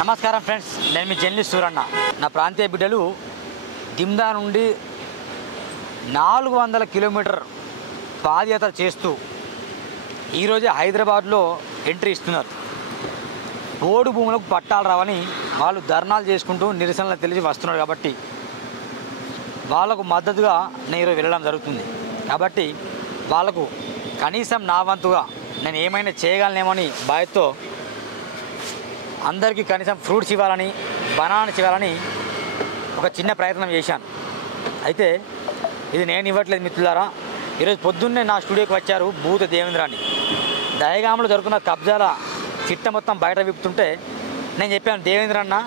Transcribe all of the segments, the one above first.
నమస్కారం ఫ్రెండ్స్, నేను మీ జర్నలిస్ట్ సూరన్న. నా ప్రాంతీయ బిడ్డలు దిమ్దా నుండి 400 కిలోమీటర్ పాదయాత్ర చేస్తూ ఈరోజే హైదరాబాద్లో ఎంట్రీ ఇస్తున్నారు. పోడు భూములకు పట్టాలు రావని వాళ్ళు ధర్నాలు చేసుకుంటూ నిరసనలు తెలిసి వస్తున్నారు. కాబట్టి వాళ్ళకు మద్దతుగా నేను ఈరోజు వెళ్ళడం జరుగుతుంది. కాబట్టి వాళ్ళకు కనీసం నా వంతుగా నేను ఏమైనా చేయగలనేమని బాధ్యతతో అందరికీ కనీసం ఫ్రూట్స్ ఇవ్వాలని, బనానాస్ ఇవ్వాలని ఒక చిన్న ప్రయత్నం చేశాను. అయితే ఇది నేను ఇవ్వట్లేదు మిత్రులారా. ఈరోజు పొద్దున్నే నా స్టూడియోకి వచ్చారు భూత దేవేంద్రాన్ని. దయగాములో జరుగుతున్న కబ్జాల చిట్ట మొత్తం బయట విప్పుతుంటే నేను చెప్పాను, దేవేంద్రన్న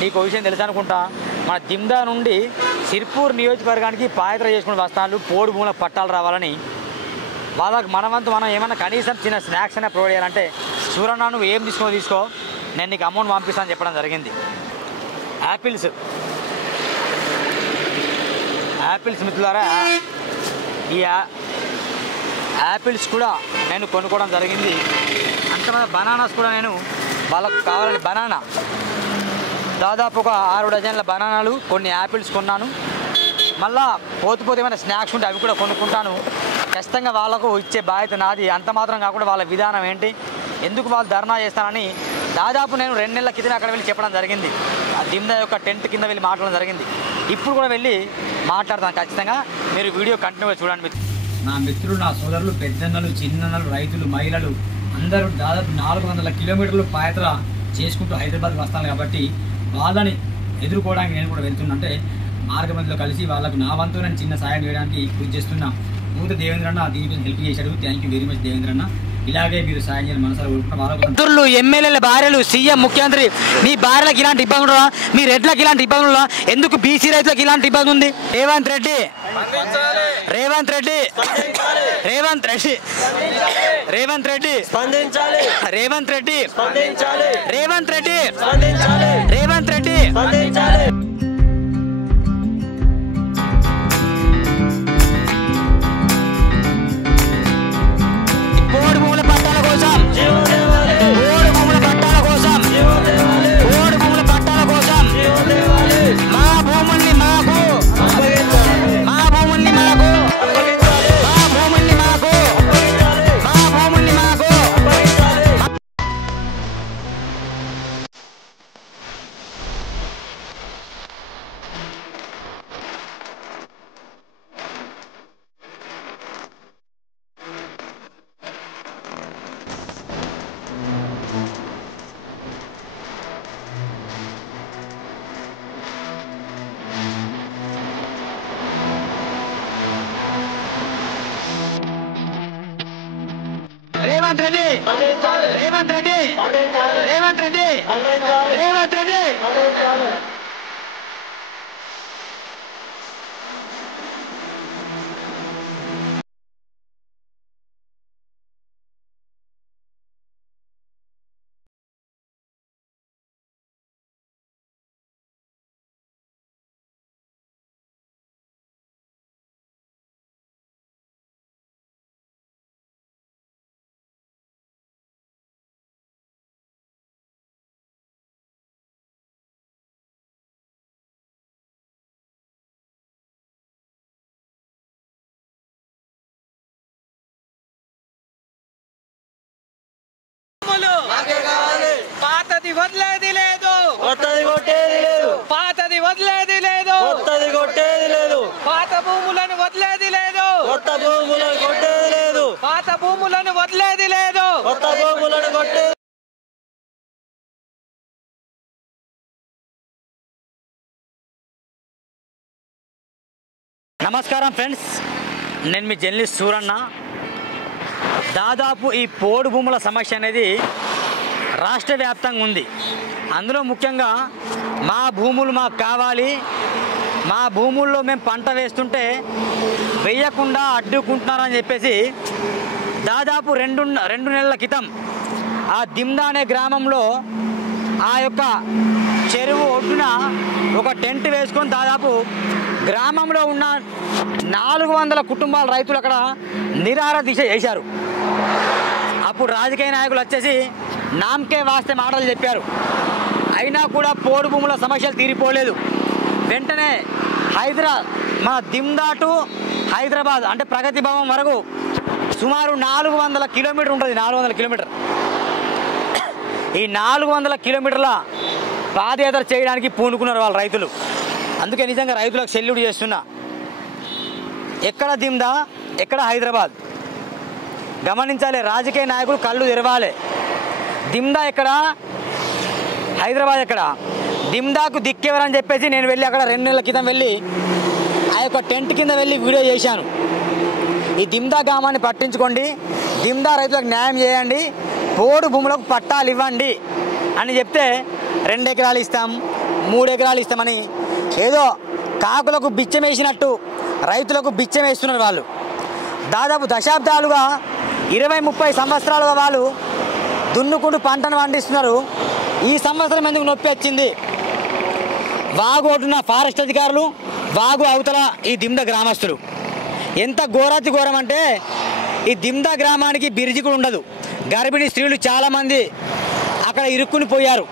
నీకు విషయం తెలుసు అనుకుంటా, మన దిమ్దా నుండి సిర్పూర్ నియోజకవర్గానికి పాదయాత్ర చేసుకుని వస్తాను, పోడు భూముల పట్టాలు రావాలని. వాళ్ళకి మనవంతు మనం ఏమన్నా కనీసం చిన్న స్నాక్స్ అయినా ప్రొవైడ్ చేయాలంటే, సూరన్న నువ్వు ఏం తీసుకో, నేను నీకు అమౌంట్ పంపిస్తాను చెప్పడం జరిగింది. యాపిల్స్ మిత్రులారా, ఈ యాపిల్స్ కూడా నేను కొనుక్కోవడం జరిగింది. అంతమంది బనానాస్ కూడా నేను వాళ్ళకు కావాలని బనానా దాదాపు ఒక 6 డజన్ల బనానాలు, కొన్ని యాపిల్స్ కొన్నాను. మళ్ళా పోతే ఏమైనా స్నాక్స్ ఉంటే అవి కూడా కొనుక్కుంటాను. ఖచ్చితంగా వాళ్ళకు ఇచ్చే బాధ్యత నాది. అంత మాత్రం కాకుండా వాళ్ళ విధానం ఏంటి, ఎందుకు వాళ్ళు ధర్నా చేస్తానని దాదాపు నేను 2 నెలల క్రితం అక్కడ వెళ్ళి చెప్పడం జరిగింది. ఆ దిమ్దా యొక్క టెంట్ కింద వెళ్ళి మాట్లాడడం జరిగింది. ఇప్పుడు కూడా వెళ్ళి మాట్లాడతాను. ఖచ్చితంగా మీరు వీడియో కంటిన్యూగా చూడండి. నా మిత్రులు, నా సోదరులు, పెద్దన్నలు, చిన్నన్నలు, రైతులు, మహిళలు అందరూ దాదాపు 400 కిలోమీటర్లు పాదయాత్ర చేసుకుంటూ హైదరాబాద్ వస్తాను. కాబట్టి వాళ్ళని ఎదుర్కోవడానికి నేను కూడా వెళ్తున్నా. అంటే మార్గమధ్యలో కలిసి వాళ్ళకు నా వంతు నేను చిన్న సాయం చేయడానికి కృషి చేస్తున్నా. భూత దేవేంద్రన్న దీనికి హెల్ప్ చేశాడు. థ్యాంక్ యూ వెరీ మచ్ దేవేంద్రన్న. ఇలాగే మీరు సాయం చేయాలని మనసులో కోరుకుంటున్నా. మంత్రులు, ఎమ్మెల్యేల భార్యలు, సీఎం, ముఖ్యమంత్రి, మీ భార్యలకు ఇలాంటి ఇబ్బంది ఉండదా? మీ రెడ్లకు ఇలాంటి ఇబ్బంది ఉండదా? ఎందుకు బీసీ రైతులకు ఇలాంటి ఇబ్బంది ఉంది? రేవంత్ రెడ్డి పాతది వదిలేది లేదు, కొత్తది కొట్టేది లేదు. పాతది వదిలేది లేదు, కొత్తది కొట్టేది లేదు. పాత భూములను వదిలేది లేదు, కొత్త భూములను కొట్టేది లేదు. పాత భూములను వదిలేది లేదు, కొత్త భూములను కొట్టేది. నమస్కారం ఫ్రెండ్స్, నేను మీ జర్నలిస్ట్ సూరన్న. దాదాపు ఈ పోడు భూముల సమస్య అనేది రాష్ట్ర వ్యాప్తంగా ఉంది. అందులో ముఖ్యంగా మా భూములు మాకు కావాలి, మా భూముల్లో మేము పంట వేస్తుంటే వేయకుండా అడ్డుకుంటున్నారని చెప్పేసి దాదాపు రెండు నెలల క్రితం ఆ దిమ్దా అనే గ్రామంలో ఆ యొక్క చెరువు ఒడ్డున ఒక టెంట్ వేసుకొని దాదాపు గ్రామంలో ఉన్న 400 కుటుంబాల రైతులు అక్కడ నిరాహార దీక్ష చేశారు. అప్పుడు రాజకీయ నాయకులు వచ్చేసి నామకే వాస్తే మాటలు చెప్పారు. అయినా కూడా పోడు భూముల సమస్యలు తీరిపోలేదు. వెంటనే మన దిమ్దా టు హైదరాబాద్ అంటే ప్రగతి భవన్ వరకు సుమారు 400 కిలోమీటర్ ఉంటుంది. 400 కిలోమీటర్. ఈ 400 కిలోమీటర్ల పాదయాత్ర చేయడానికి పూనుకున్నారు వాళ్ళ రైతులు. అందుకే నిజంగా రైతులకు సెల్యూట్ చేస్తున్నా. ఎక్కడ దిమ్దా, ఎక్కడ హైదరాబాద్ గమనించాలి. రాజకీయ నాయకులు కళ్ళు తెరవాలి. దిమ్దా ఎక్కడ, హైదరాబాద్ ఎక్కడ? దిమ్దాకు దిక్కెవరని చెప్పేసి నేను వెళ్ళి అక్కడ 2 నెలల క్రితం వెళ్ళి ఆ యొక్క టెంట్ కింద వెళ్ళి వీడియో చేశాను. ఈ దిమ్దా గ్రామాన్ని పట్టించుకోండి, దిమ్దా రైతులకు న్యాయం చేయండి, పోడు భూములకు పట్టాలు ఇవ్వండి అని చెప్తే 2 ఎకరాలు ఇస్తాం, 3 ఎకరాలు ఇస్తామని ఏదో కాకులకు బిచ్చం వేసినట్టు రైతులకు బిచ్చం వేస్తున్నారు వాళ్ళు. దాదాపు దశాబ్దాలుగా 20-30 సంవత్సరాలుగా వాళ్ళు దున్నుకుంటూ పంటను పండిస్తున్నారు. ఈ సంవత్సరం ఎందుకు నొప్పి వచ్చింది? వాగు ఒడ్డున ఫారెస్ట్ అధికారులు, వాగు అవతల ఈ దిమ్దా గ్రామస్తులు. ఎంత ఘోరాతి ఘోరం అంటే ఈ దిమ్దా గ్రామానికి బిరిజి కూడా ఉండదు. గర్భిణీ స్త్రీలు చాలామంది అక్కడ ఇరుక్కుని పోయారు.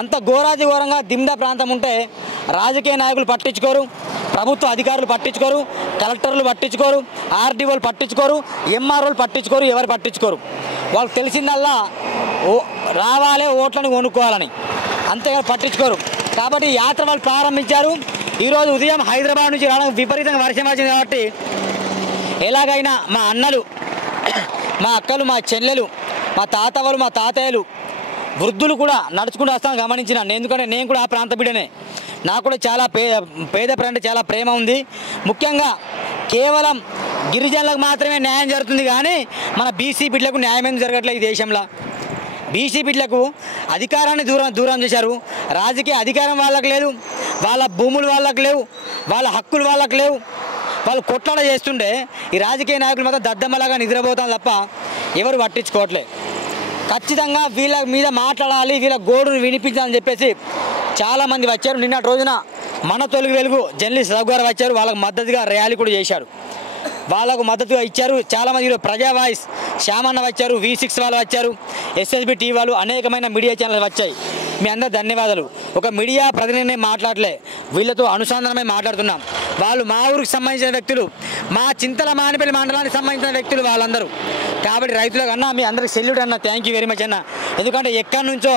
అంత ఘోరాతి ఘోరంగా దిమ్దా ప్రాంతం ఉంటే రాజకీయ నాయకులు పట్టించుకోరు, ప్రభుత్వ అధికారులు పట్టించుకోరు, కలెక్టర్లు పట్టించుకోరు, ఆర్డీఓలు పట్టించుకోరు, ఎంఆర్ఓలు పట్టించుకోరు, ఎవరు పట్టించుకోరు. వాళ్ళకి తెలిసిందల్లా రావాలే ఓట్లను కొనుక్కోవాలని, అంతేగాని పట్టించుకోరు. కాబట్టి యాత్ర వాళ్ళు ప్రారంభించారు. ఈరోజు ఉదయం హైదరాబాద్ నుంచి రావడం విపరీతంగా వర్షం వచ్చింది కాబట్టి ఎలాగైనా మా అన్నలు, మా అక్కలు, మా చెల్లెలు, మా తాతవాళ్ళు, మా తాతయ్యలు, వృద్ధులు కూడా నడుచుకుంటూ వస్తాను గమనించినాను. ఎందుకంటే నేను కూడా ఆ ప్రాంత బిడ్డనే. నాకు కూడా చాలా పేద అంటే చాలా ప్రేమ ఉంది. ముఖ్యంగా కేవలం గిరిజనులకు మాత్రమే న్యాయం జరుగుతుంది కానీ మన బీసీ బిడ్డలకు న్యాయం ఎందుకు జరగట్లేదు ఈ దేశంలో? బీసీ బిడ్డలకు అధికారాన్ని దూరం చేశారు. రాజకీయ అధికారం వాళ్ళకి లేదు, వాళ్ళ భూములు వాళ్ళకి లేవు, వాళ్ళ హక్కులు వాళ్ళకి లేవు. వాళ్ళు కొట్లాడ చేస్తుంటే ఈ రాజకీయ నాయకులు మాత్రం దద్దమ్మలాగా నిద్రపోతాం తప్ప ఎవరు పట్టించుకోవట్లేదు. ఖచ్చితంగా వీళ్ళ మీద మాట్లాడాలి, వీళ్ళ గోడును వినిపించాలని చెప్పేసి చాలామంది వచ్చారు. నిన్నటి రోజున మన తొలుగు వెలుగు జర్నలిస్ట్ రఘు గారు వచ్చారు. వాళ్ళకు మద్దతుగా ర్యాలీ కూడా చేశారు. వాళ్ళకు మద్దతుగా ఇచ్చారు చాలామంది. ప్రజా వాయిస్ శ్యామన్న వచ్చారు, V6 వాళ్ళు వచ్చారు, SSB టీవీ వాళ్ళు, అనేకమైన మీడియా ఛానల్ వచ్చాయి. మీ అందరూ ధన్యవాదాలు. ఒక మీడియా ప్రతినిధిని మాట్లాడలే, వీళ్ళతో అనుసంధానమై మాట్లాడుతున్నాం. వాళ్ళు మా ఊరికి సంబంధించిన వ్యక్తులు, మా చింతల మానిపల్లి మండలానికి సంబంధించిన వ్యక్తులు వాళ్ళందరూ. కాబట్టి రైతులకు అన్న మీ అందరికి సెల్యూట్ అన్న, థ్యాంక్ యూ వెరీ మచ్ అన్న. ఎందుకంటే ఎక్కడి నుంచో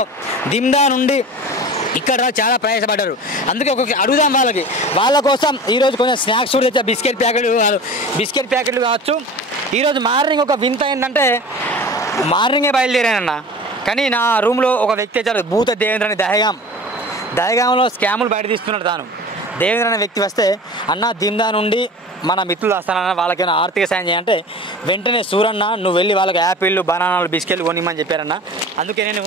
దిమ్దా నుండి ఇక్కడ చాలా ప్రయాసపడ్డారు. అందుకే ఒక అడుగుదాం వాళ్ళ కోసం ఈరోజు కొంచెం స్నాక్స్ కూడా తెచ్చా. బిస్కెట్ ప్యాకెట్లు కావచ్చు. ఈరోజు మార్నింగ్ ఒక వింత ఏంటంటే మార్నింగే బయలుదేరానన్న, కానీ నా రూమ్లో ఒక వ్యక్తి వచ్చారు, భూత దేవేంద్ర అని దహగాంలో స్కాములు బయట తీస్తున్నాడు. తాను దేవేంద్ర అనే వ్యక్తి వస్తే అన్న దిమ్దా నుండి మన మిత్రులు వస్తానన్న, వాళ్ళకైనా ఆర్థిక సాయం చేయంటే వెంటనే సూరన్న నువ్వు వెళ్ళి వాళ్ళకి యాపిళ్ళు, బనానాలు, బిస్కెట్లు కొనిమ్మని చెప్పారన్న. అందుకే నేను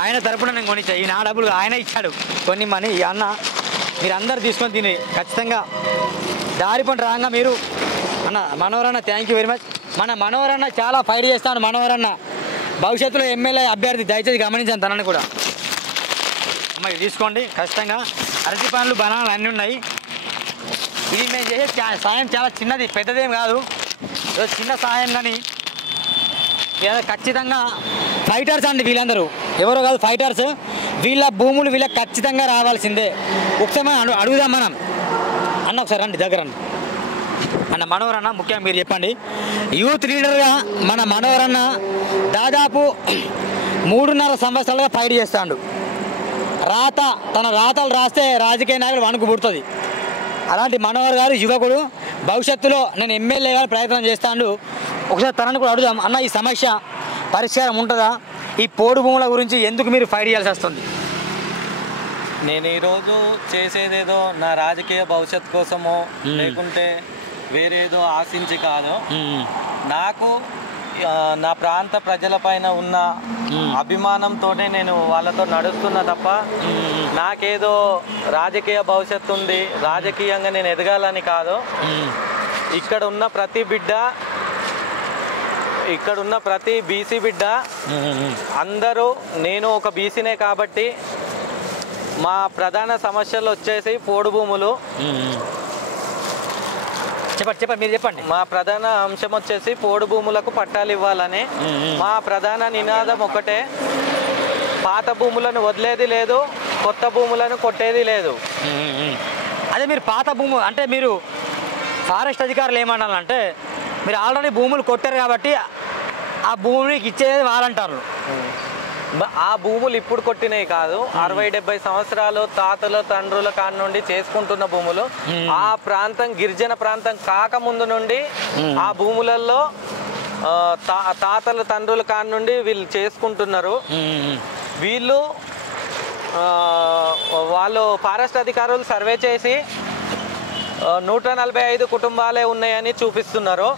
ఆయన తరపున నేను కొనిచ్చా. ఈ నా డబ్బులు ఆయన ఇచ్చాడు కొనిమ్మని. ఈ అన్న మీరు అందరు తీసుకొని తిని ఖచ్చితంగా దారి పంట రాగా మీరు అన్న మనోహరన్న థ్యాంక్ యూ వెరీ మచ్. మన మనోహరన్న చాలా ఫైట్ చేస్తాను. మనోహరన్న భవిష్యత్తులో ఎమ్మెల్యే అభ్యర్థి, దయచేసి గమనించాను తనని కూడా. అమ్మ తీసుకోండి ఖచ్చితంగా. అరటి పండ్లు, బనానాలు అన్నీ ఉన్నాయి. ఇది మేము చేసే సాయం చాలా చిన్నది, పెద్దదేం కాదు, చిన్న సాయం. కానీ ఖచ్చితంగా ఫైటర్స్ అండి వీళ్ళందరూ, ఎవరో కాదు ఫైటర్స్. వీళ్ళ భూములు వీళ్ళకి ఖచ్చితంగా రావాల్సిందే. ఒకసారి మనం అడుగుదాం మనం. అన్న ఒకసారి రండి దగ్గర అన్న. మనోహరన్న ముఖ్యంగా మీరు చెప్పండి. యూత్ లీడర్గా మన మనోహరన్న దాదాపు 3.5 సంవత్సరాలుగా ఫైట్ చేస్తాడు. తన రాతలు రాస్తే రాజకీయ నాయకులు వణుకు పుడుతుంది. అలాంటి మనోహర్ గారు యువకుడు, భవిష్యత్తులో నేను ఎమ్మెల్యేగా ప్రయత్నం చేస్తాను. ఒకసారి తనని కూడా అడుగుదాం. అన్న ఈ సమస్య పరిష్కారం ఉంటుందా? ఈ పోడు భూముల గురించి ఎందుకు మీరు ఫైట్ చేయాల్సి వస్తుంది? నేను ఈరోజు చేసేదేదో నా రాజకీయ భవిష్యత్తు కోసమో లేకుంటే వేరేదో ఆశించి కాదు. నాకు నా ప్రాంత ప్రజలపైన ఉన్న అభిమానంతోనే నేను వాళ్ళతో నడుస్తున్నా తప్ప నాకేదో రాజకీయ భవిష్యత్తు ఉంది, రాజకీయంగా నేను ఎదగాలని కాదు. ఇక్కడ ఉన్న ప్రతి బీసీ బిడ్డ అందరూ, నేను ఒక బీసీనే కాబట్టి మా ప్రధాన సమస్యలు వచ్చేసి పోడు భూములు. చెప్పండి మీరు చెప్పండి. మా ప్రధాన అంశం వచ్చేసి పోడు భూములకు పట్టాలు ఇవ్వాలని. మా ప్రధాన నినాదం ఒకటే, పాత భూములను వదిలేది లేదు, కొత్త భూములను కొట్టేది లేదు. అదే మీరు పాత భూములు అంటే మీరు ఫారెస్ట్ అధికారులు ఏమన్నారంటే మీరు ఆల్రెడీ భూములు కొట్టారు కాబట్టి ఆ భూమికి ఇచ్చేది వాళ్ళంటారు. ఆ భూములు ఇప్పుడు కొట్టినవి కాదు, 60-70 సంవత్సరాలు తాతల తండ్రుల కాడ నుండి చేసుకుంటున్న భూములు. ఆ ప్రాంతం గిరిజన ప్రాంతం కాకముందు నుండి ఆ భూములలో తాతల తండ్రుల కాడ నుండి వీళ్ళు చేసుకుంటున్నారు. వాళ్ళు ఫారెస్ట్ అధికారులు సర్వే చేసి 145 కుటుంబాలే ఉన్నాయని చూపిస్తున్నారు.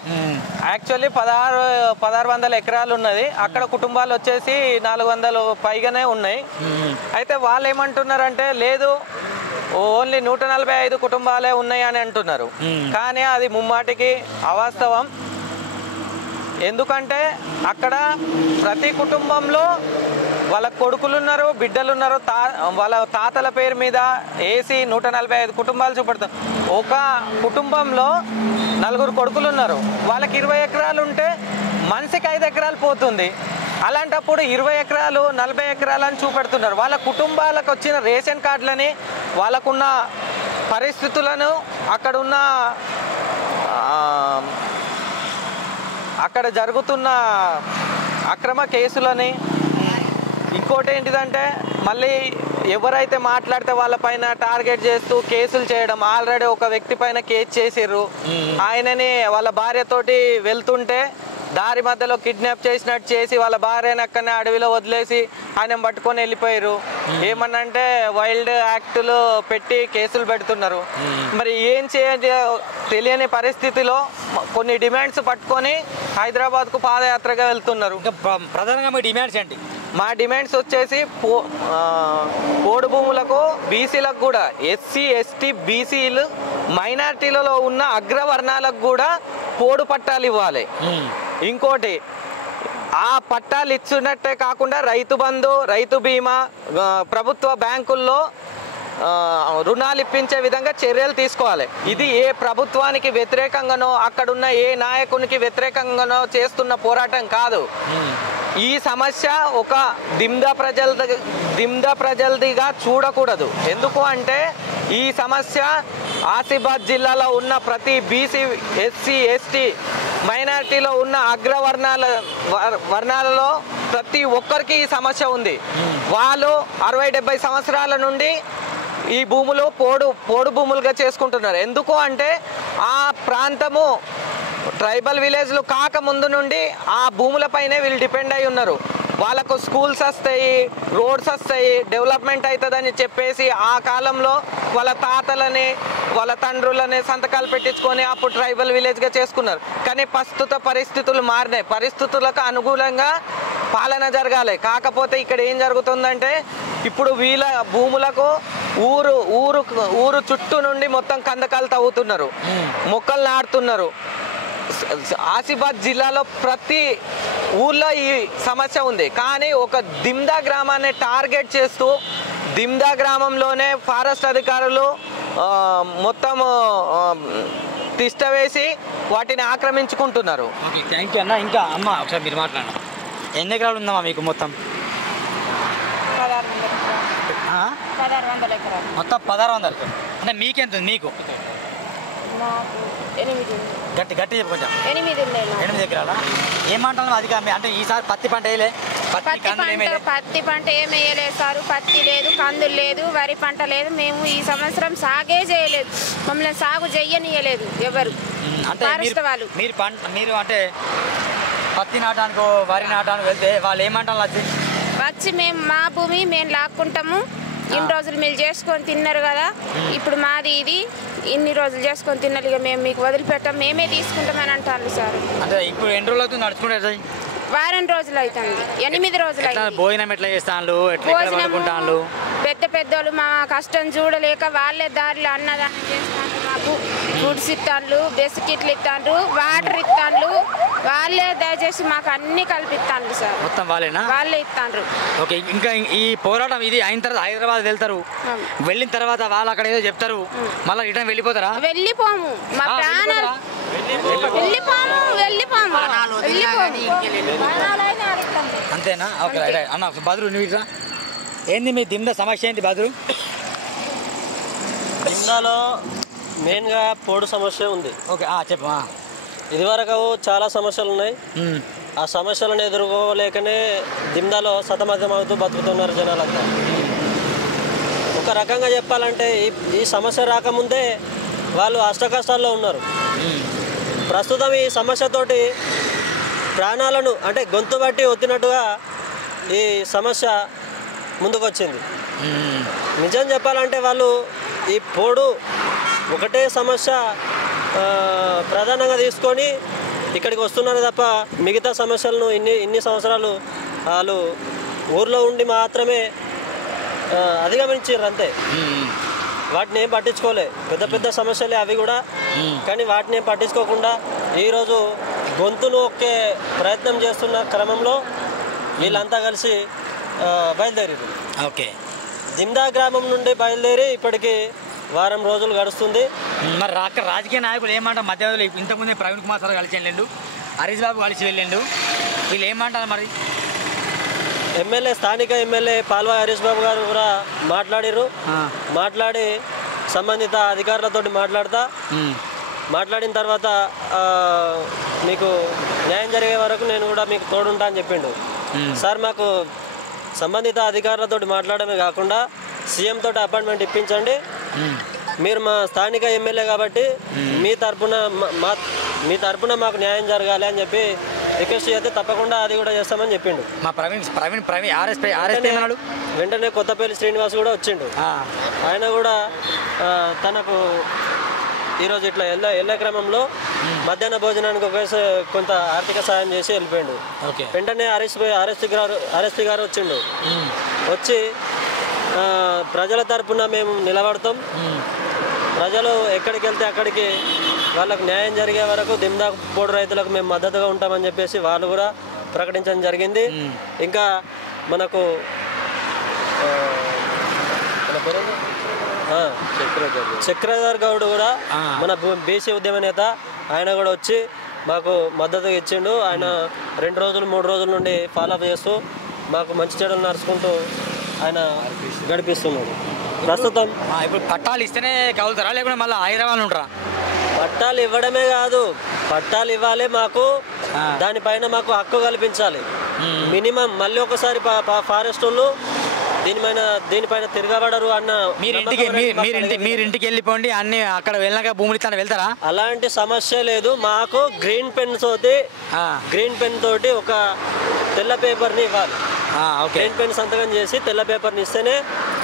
యాక్చువల్లీ 1600 ఎకరాలు ఉన్నది, అక్కడ కుటుంబాలు వచ్చేసి 400 పైగానే ఉన్నాయి. అయితే వాళ్ళు ఏమంటున్నారంటే లేదు, ఓన్లీ 145 కుటుంబాలే ఉన్నాయి అని అంటున్నారు. కానీ అది ముమ్మాటికి అవాస్తవం. ఎందుకంటే అక్కడ ప్రతి కుటుంబంలో వాళ్ళ కొడుకులు ఉన్నారు, బిడ్డలు ఉన్నారు. వాళ్ళ తాతల పేరు మీద వేసి 145 కుటుంబాలు చూపెడతారు. ఒక కుటుంబంలో 4 కొడుకులు ఉన్నారు, వాళ్ళకి 20 ఎకరాలు ఉంటే మనిషికి 5 ఎకరాలు పోతుంది. అలాంటప్పుడు 20 ఎకరాలు 40 ఎకరాలు అని చూపెడుతున్నారు. వాళ్ళ కుటుంబాలకు వచ్చిన రేషన్ కార్డులని, వాళ్ళకున్న పరిస్థితులను, అక్కడ జరుగుతున్న అక్రమ కేసులని, ఇంకోటి ఏంటిదంటే మళ్ళీ ఎవరైతే మాట్లాడితే వాళ్ళపైన టార్గెట్ చేస్తూ కేసులు చేయడం. ఆల్రెడీ ఒక వ్యక్తి పైన కేసు చేసిర్రు. ఆయనని వాళ్ళ భార్యతోటి వెళ్తుంటే దారి మధ్యలో కిడ్నాప్ చేసినట్టు చేసి వాళ్ళ భార్యని అక్కడనే అడవిలో వదిలేసి ఆయన పట్టుకొని వెళ్ళిపోయారు. ఏమన్నంటే వైల్డ్ యాక్టులు పెట్టి కేసులు పెడుతున్నారు. మరి ఏం తెలియని పరిస్థితిలో కొన్ని డిమాండ్స్ పట్టుకొని హైదరాబాద్కు పాదయాత్రగా వెళ్తున్నారు. ప్రధానంగా మీ డిమాండ్స్ ఏంటి? మా డిమాండ్స్ వచ్చేసి పోడు భూములకు, బీసీలకు కూడా, ఎస్సీ ఎస్టీ బీసీలు మైనార్టీలలో ఉన్న అగ్రవర్ణాలకు కూడా పోడు పట్టాలు ఇవ్వాలి. ఇంకోటి, ఆ పట్టాలు ఇచ్చినట్టే కాకుండా రైతు బంధు, రైతు బీమా, ప్రభుత్వ బ్యాంకుల్లో రుణాలు ఇప్పించే విధంగా చర్యలు తీసుకోవాలి. ఇది ఏ ప్రభుత్వానికి వ్యతిరేకంగానో అక్కడున్న ఏ నాయకునికి వ్యతిరేకంగానో చేస్తున్న పోరాటం కాదు. ఈ సమస్య ఒక దిమ్దా ప్రజలదిగా చూడకూడదు. ఎందుకు అంటే ఈ సమస్య ఆసిఫాబాద్ జిల్లాలో ఉన్న ప్రతి బీసీ, ఎస్సీ, ఎస్టీ, మైనారిటీలో ఉన్న వర్ణాలలో ప్రతి ఒక్కరికి ఈ సమస్య ఉంది. వాళ్ళు 60-70 సంవత్సరాల నుండి ఈ భూములు పోడు భూములుగా చేసుకుంటున్నారు. ఎందుకు అంటే ఆ ప్రాంతము ట్రైబల్ విలేజ్లు కాకముందు నుండి ఆ భూములపైనే వీళ్ళు డిపెండ్ అయి ఉన్నారు. వాళ్ళకు స్కూల్స్ వస్తాయి, రోడ్స్ వస్తాయి, డెవలప్మెంట్ అవుతుందని చెప్పేసి ఆ కాలంలో వాళ్ళ తాతలని, వాళ్ళ తండ్రులని సంతకాలు పెట్టించుకొని అప్పుడు ట్రైబల్ విలేజ్గా చేసుకున్నారు. కానీ ప్రస్తుత పరిస్థితులు మారినాయి. పరిస్థితులకు అనుగుణంగా పాలన జరగాలి. కాకపోతే ఇక్కడ ఏం జరుగుతుందంటే ఇప్పుడు వీళ్ళ భూములకు ఊరు చుట్టూ నుండి మొత్తం కందకాలు తవ్వుతున్నారు, మొక్కలు నాటుతున్నారు. ఆసిఫాబాద్ జిల్లాలో ప్రతి ఊళ్ళో ఈ సమస్య ఉంది. కానీ ఒక దిమ్దా గ్రామాన్ని టార్గెట్ చేస్తూ దిమ్దా గ్రామంలోనే ఫారెస్ట్ అధికారులు మొత్తం తిష్ట వేసి వాటిని ఆక్రమించుకుంటున్నారు. థ్యాంక్ యూ అన్న. ఇంకా అమ్మ ఒకసారి మీరు మాట్లాడండి. ఎన్ని ఎకరాలు ఉందమ్మా మీకు మొత్తం? 1600 ఎకరాలు. మొత్తం 1600. అంటే మీకెంత ఉంది? మీకు నాకు 8. గట్టి చెప్పు కొంచెం. 8 ఎకరాలా? ఏమంటాను అది అంటే ఈసారి పత్తి పంట వేయలే? పత్తి పంట ఏమి వేయలేదు సార్. పత్తి లేదు, కందులు లేదు, వరి పంట లేదు. మేము ఈ సంవత్సరం సాగే చేయలేదు. మమ్మల్ని సాగు చెయ్యనియలేదు ఎవరు. అంటే మీరు అంటే పత్తి నాటానికో వరి నాటానికి వెళ్తే వాళ్ళు ఏమంటారు? వచ్చి మేము మా భూమి మేము లాక్కుంటాము, ఇన్ని రోజులు మీరు చేసుకొని తిన్నారు కదా, ఇప్పుడు మాది ఇది, ఇన్ని రోజులు చేసుకొని తిన్నారు, ఇక మేము మీకు వదిలిపెట్టాం, మేమే తీసుకుంటామని అంటారు సార్. అంటే ఇప్పుడు ఎన్ని రోజులు అవుతుంది నడుచుకుంటే? వారం రోజులు అవుతుంది, 8 రోజులు అవుతుంది. భోజనం ఎట్లా చేస్తాను? పెద్దోళ్ళు మా కష్టం చూడలేక వాళ్ళే దారిలో అన్నదానం చేస్తాను. మాకు ఫుడ్స్ ఇస్తాను, బిస్కెట్లు ఇస్తాను, వాటర్ ఇస్తాను. వాళ్ళే దయచేసి మాకు అన్ని కల్పిస్తాను సార్. మొత్తం వాళ్ళే ఇస్తాను. ఓకే. ఇంకా ఈ పోరాటం ఇది అయిన తర్వాత హైదరాబాద్ వెళ్తారు, వెళ్ళిన తర్వాత వాళ్ళు అక్కడ ఏదో చెప్తారు, మళ్ళీ రిటర్న్ వెళ్ళిపోతారా? వెళ్ళిపోము, మా ప్రాణాలు వెళ్ళిపోము. అంతేనా? ఓకే అన్న బదులు నువ్వు ఏంది మీ దిమ్దా సమస్య ఏంటి బదులు? దిమ్దాలో మెయిన్గా పోడు సమస్య ఉంది. ఓకే చెప్పు. ఇదివరకు చాలా సమస్యలు ఉన్నాయి. ఆ సమస్యలను ఎదుర్కోలేకనే దిమ్దాలో సతమతమవుతూ బతుకుతున్నారు జనాలంతా. ఒక రకంగా చెప్పాలంటే ఈ సమస్య రాకముందే వాళ్ళు అష్టకష్టాల్లో ఉన్నారు. ప్రస్తుతం ఈ సమస్యతోటి ప్రాణాలను అంటే గొంతు బట్టి ఒత్తినట్టుగా ఈ సమస్య ముందుకొచ్చింది. నిజం చెప్పాలంటే వాళ్ళు ఈ పోడు ఒకటే సమస్య ప్రధానంగా తీసుకొని ఇక్కడికి వస్తున్నారు తప్ప మిగతా సమస్యలను ఇన్ని సంవత్సరాలు వాళ్ళు ఊర్లో ఉండి మాత్రమే అధిగమించారు అంతే. వాటిని ఏం పట్టించుకోలే. పెద్ద పెద్ద సమస్యలే అవి కూడా, కానీ వాటిని ఏం పట్టించుకోకుండా ఈరోజు గొంతును ఒక్కే ప్రయత్నం చేస్తున్న క్రమంలో వీళ్ళంతా కలిసి బయలుదేరారు. ఓకే. దిమ్దా గ్రామం నుండి బయలుదేరి ఇప్పటికి వారం రోజులు గడుస్తుంది. మరి రాజకీయ నాయకులు ఏమంటారు? మధ్యలో ఇంతకుముందే ప్రవీణ్ కుమార్ సార్ కలిసి వెళ్ళిండు, హరీష్ బాబు కలిసి వెళ్ళిండు. వీళ్ళు ఏమంటారు మరి? స్థానిక ఎమ్మెల్యే పాల్వా హరీష్ బాబు గారు కూడా మాట్లాడి సంబంధిత అధికారులతో మాట్లాడిన తర్వాత మీకు న్యాయం జరిగే వరకు నేను కూడా మీకు తోడుంటా అని చెప్పిండు. సార్ మాకు సంబంధిత అధికారులతో మాట్లాడమే కాకుండా సీఎం తోటి అపాయింట్మెంట్ ఇప్పించండి, మీరు మా స్థానిక ఎమ్మెల్యే కాబట్టి మీ తరపున మాకు న్యాయం జరగాలి అని చెప్పి రిక్వెస్ట్ చేస్తే తప్పకుండా అది కూడా చేస్తామని చెప్పిండు. మా ప్రవీణ్ వెంటనే కొత్తపల్లి శ్రీనివాస్ కూడా వచ్చిండు. ఆయన కూడా తనకు ఈరోజు ఇట్లా వెళ్ళే క్రమంలో మధ్యాహ్న భోజనానికి కొంత ఆర్థిక సాయం చేసి వెళ్ళిపోయిండు. వెంటనే ఆర్ఎస్పీ గారు వచ్చిండు. వచ్చి ప్రజల తరపున మేము నిలబడతాం, ప్రజలు ఎక్కడికి వెళ్తే అక్కడికి వాళ్ళకు న్యాయం జరిగే వరకు దిమ్దా పోడు రైతులకు మేము మద్దతుగా ఉంటామని చెప్పేసి వాళ్ళు కూడా ప్రకటించడం జరిగింది. ఇంకా మనకు చక్రధర్ గౌడ్ కూడా మన బీసీ ఉద్యమ నేత, ఆయన కూడా వచ్చి మాకు మద్దతు ఇచ్చిండు. ఆయన 2 రోజులు 3 రోజుల నుండి ఫాలోఅప్ చేస్తూ మాకు మంచి చెడులు నడుచుకుంటూ ఆయన గడిపిస్తున్నాడు. ప్రస్తుతం ఇప్పుడు పట్టాలు ఇస్తేనే కలుగుతారా లేకుంటే మళ్ళీ హైదరాబాద్ ఉంటారా? పట్టాలు ఇవ్వడమే కాదు, పట్టాలు ఇవ్వాలి మాకు, దానిపైన మాకు హక్కు కల్పించాలి. మినిమం మళ్ళీ ఒకసారి ఫారెస్ట్ వాళ్ళు దీనిపైన తిరగబడరు అన్న మీరు ఇంటికి వెళ్ళిపోండి, అన్ని అక్కడ వెళ్ళాక భూములు ఇస్తాను వెళ్తారా? అలాంటి సమస్య లేదు. మాకు గ్రీన్ పెన్ తోటి ఒక తెల్ల పేపర్ని ఇవ్వాలి. గ్రీన్ పెన్ సంతకం చేసి తెల్ల పేపర్ని ఇస్తేనే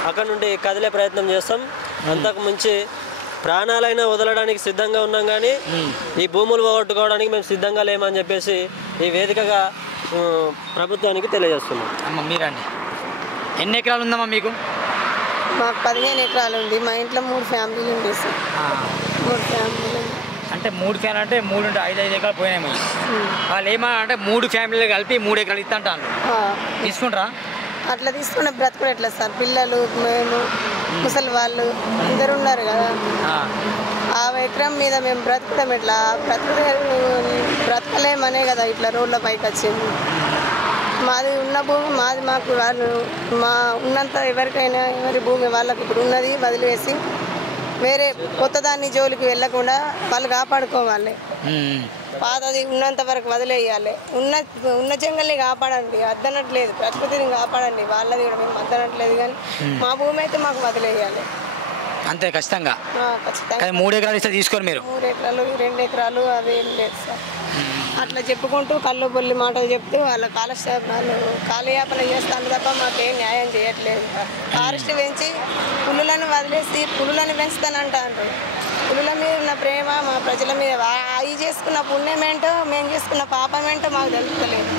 అక్కడ నుండి కదిలే ప్రయత్నం చేస్తాం. అంతకు మించి ప్రాణాలైనా వదలడానికి సిద్ధంగా ఉన్నాం, కానీ ఈ భూములు పోగొట్టుకోవడానికి మేము సిద్ధంగా లేమని చెప్పేసి ఈ వేదికగా ప్రభుత్వానికి తెలియజేస్తున్నాం. అమ్మ మీరండి, ఎన్ని ఎకరాలు ఉందమ్మా మీకు? మాకు 15 ఎకరాలు ఉంది. మా ఇంట్లో 3 ఫ్యామిలీలు ఉంది సార్. 3 ఫ్యామిలీలు అంటే 3 ఫ్యామిలీ అంటే 3 నుండి 5 ఎకరాలు పోయినాయి. వాళ్ళు ఏమన్నా అంటే 3 ఫ్యామిలీలు కలిపి 3 ఎకరాలు ఇస్తా అంటాను, తీసుకుంటారా? అట్లా తీసుకున్న బ్రతుకుడు ఎట్లా సార్? పిల్లలు, మేము, ముసలి వాళ్ళు అందరు ఉన్నారు కదా. ఆ ఎకరం మీద మేము బ్రతకడం ఎట్లా? బ్రతకలేమనే కదా ఇట్లా రోడ్ల పైకి వచ్చింది. మాది ఉన్న భూమి మాకు వాళ్ళు ఉన్నంత ఎవరికైనా ఎవరి భూమి వాళ్ళకి ఇప్పుడు ఉన్నది వదిలేసి వేరే కొత్త దాన్ని జోలికి వెళ్ళకుండా వాళ్ళు కాపాడుకోవాలి. పాతది ఉన్నంత వరకు వదిలేయాలి. ఉన్న జంగల్ని కాపాడండి, అద్దనట్లేదు. ప్రకృతిని కాపాడండి, వాళ్ళది కూడా మేము అద్దనట్లేదు, కానీ మా భూమి అయితే మాకు వదిలేయాలి అంతే ఖచ్చితంగా. ఖచ్చితంగా 3 ఎకరాలు ఇస్తే తీసుకోండి మీరు. 3 ఎకరాలు 2 ఎకరాలు అవేం లేదు సార్. అట్లా చెప్పుకుంటూ కళ్ళు బొల్లి మాటలు చెప్తూ వాళ్ళ కాలయాపన చేస్తాను తప్ప మాకేం న్యాయం చేయట్లేదు. ఫారెస్ట్ పెంచి పులులను వదిలేసి పులులను పెంచుతానంటారు. పులుల మీద ఉన్న ప్రేమ మా ప్రజల మీద అవి చేసుకున్న పుణ్యం ఏంటో మేము చేసుకున్న పాపం ఏంటో మాకు తెలుస్తలేదు.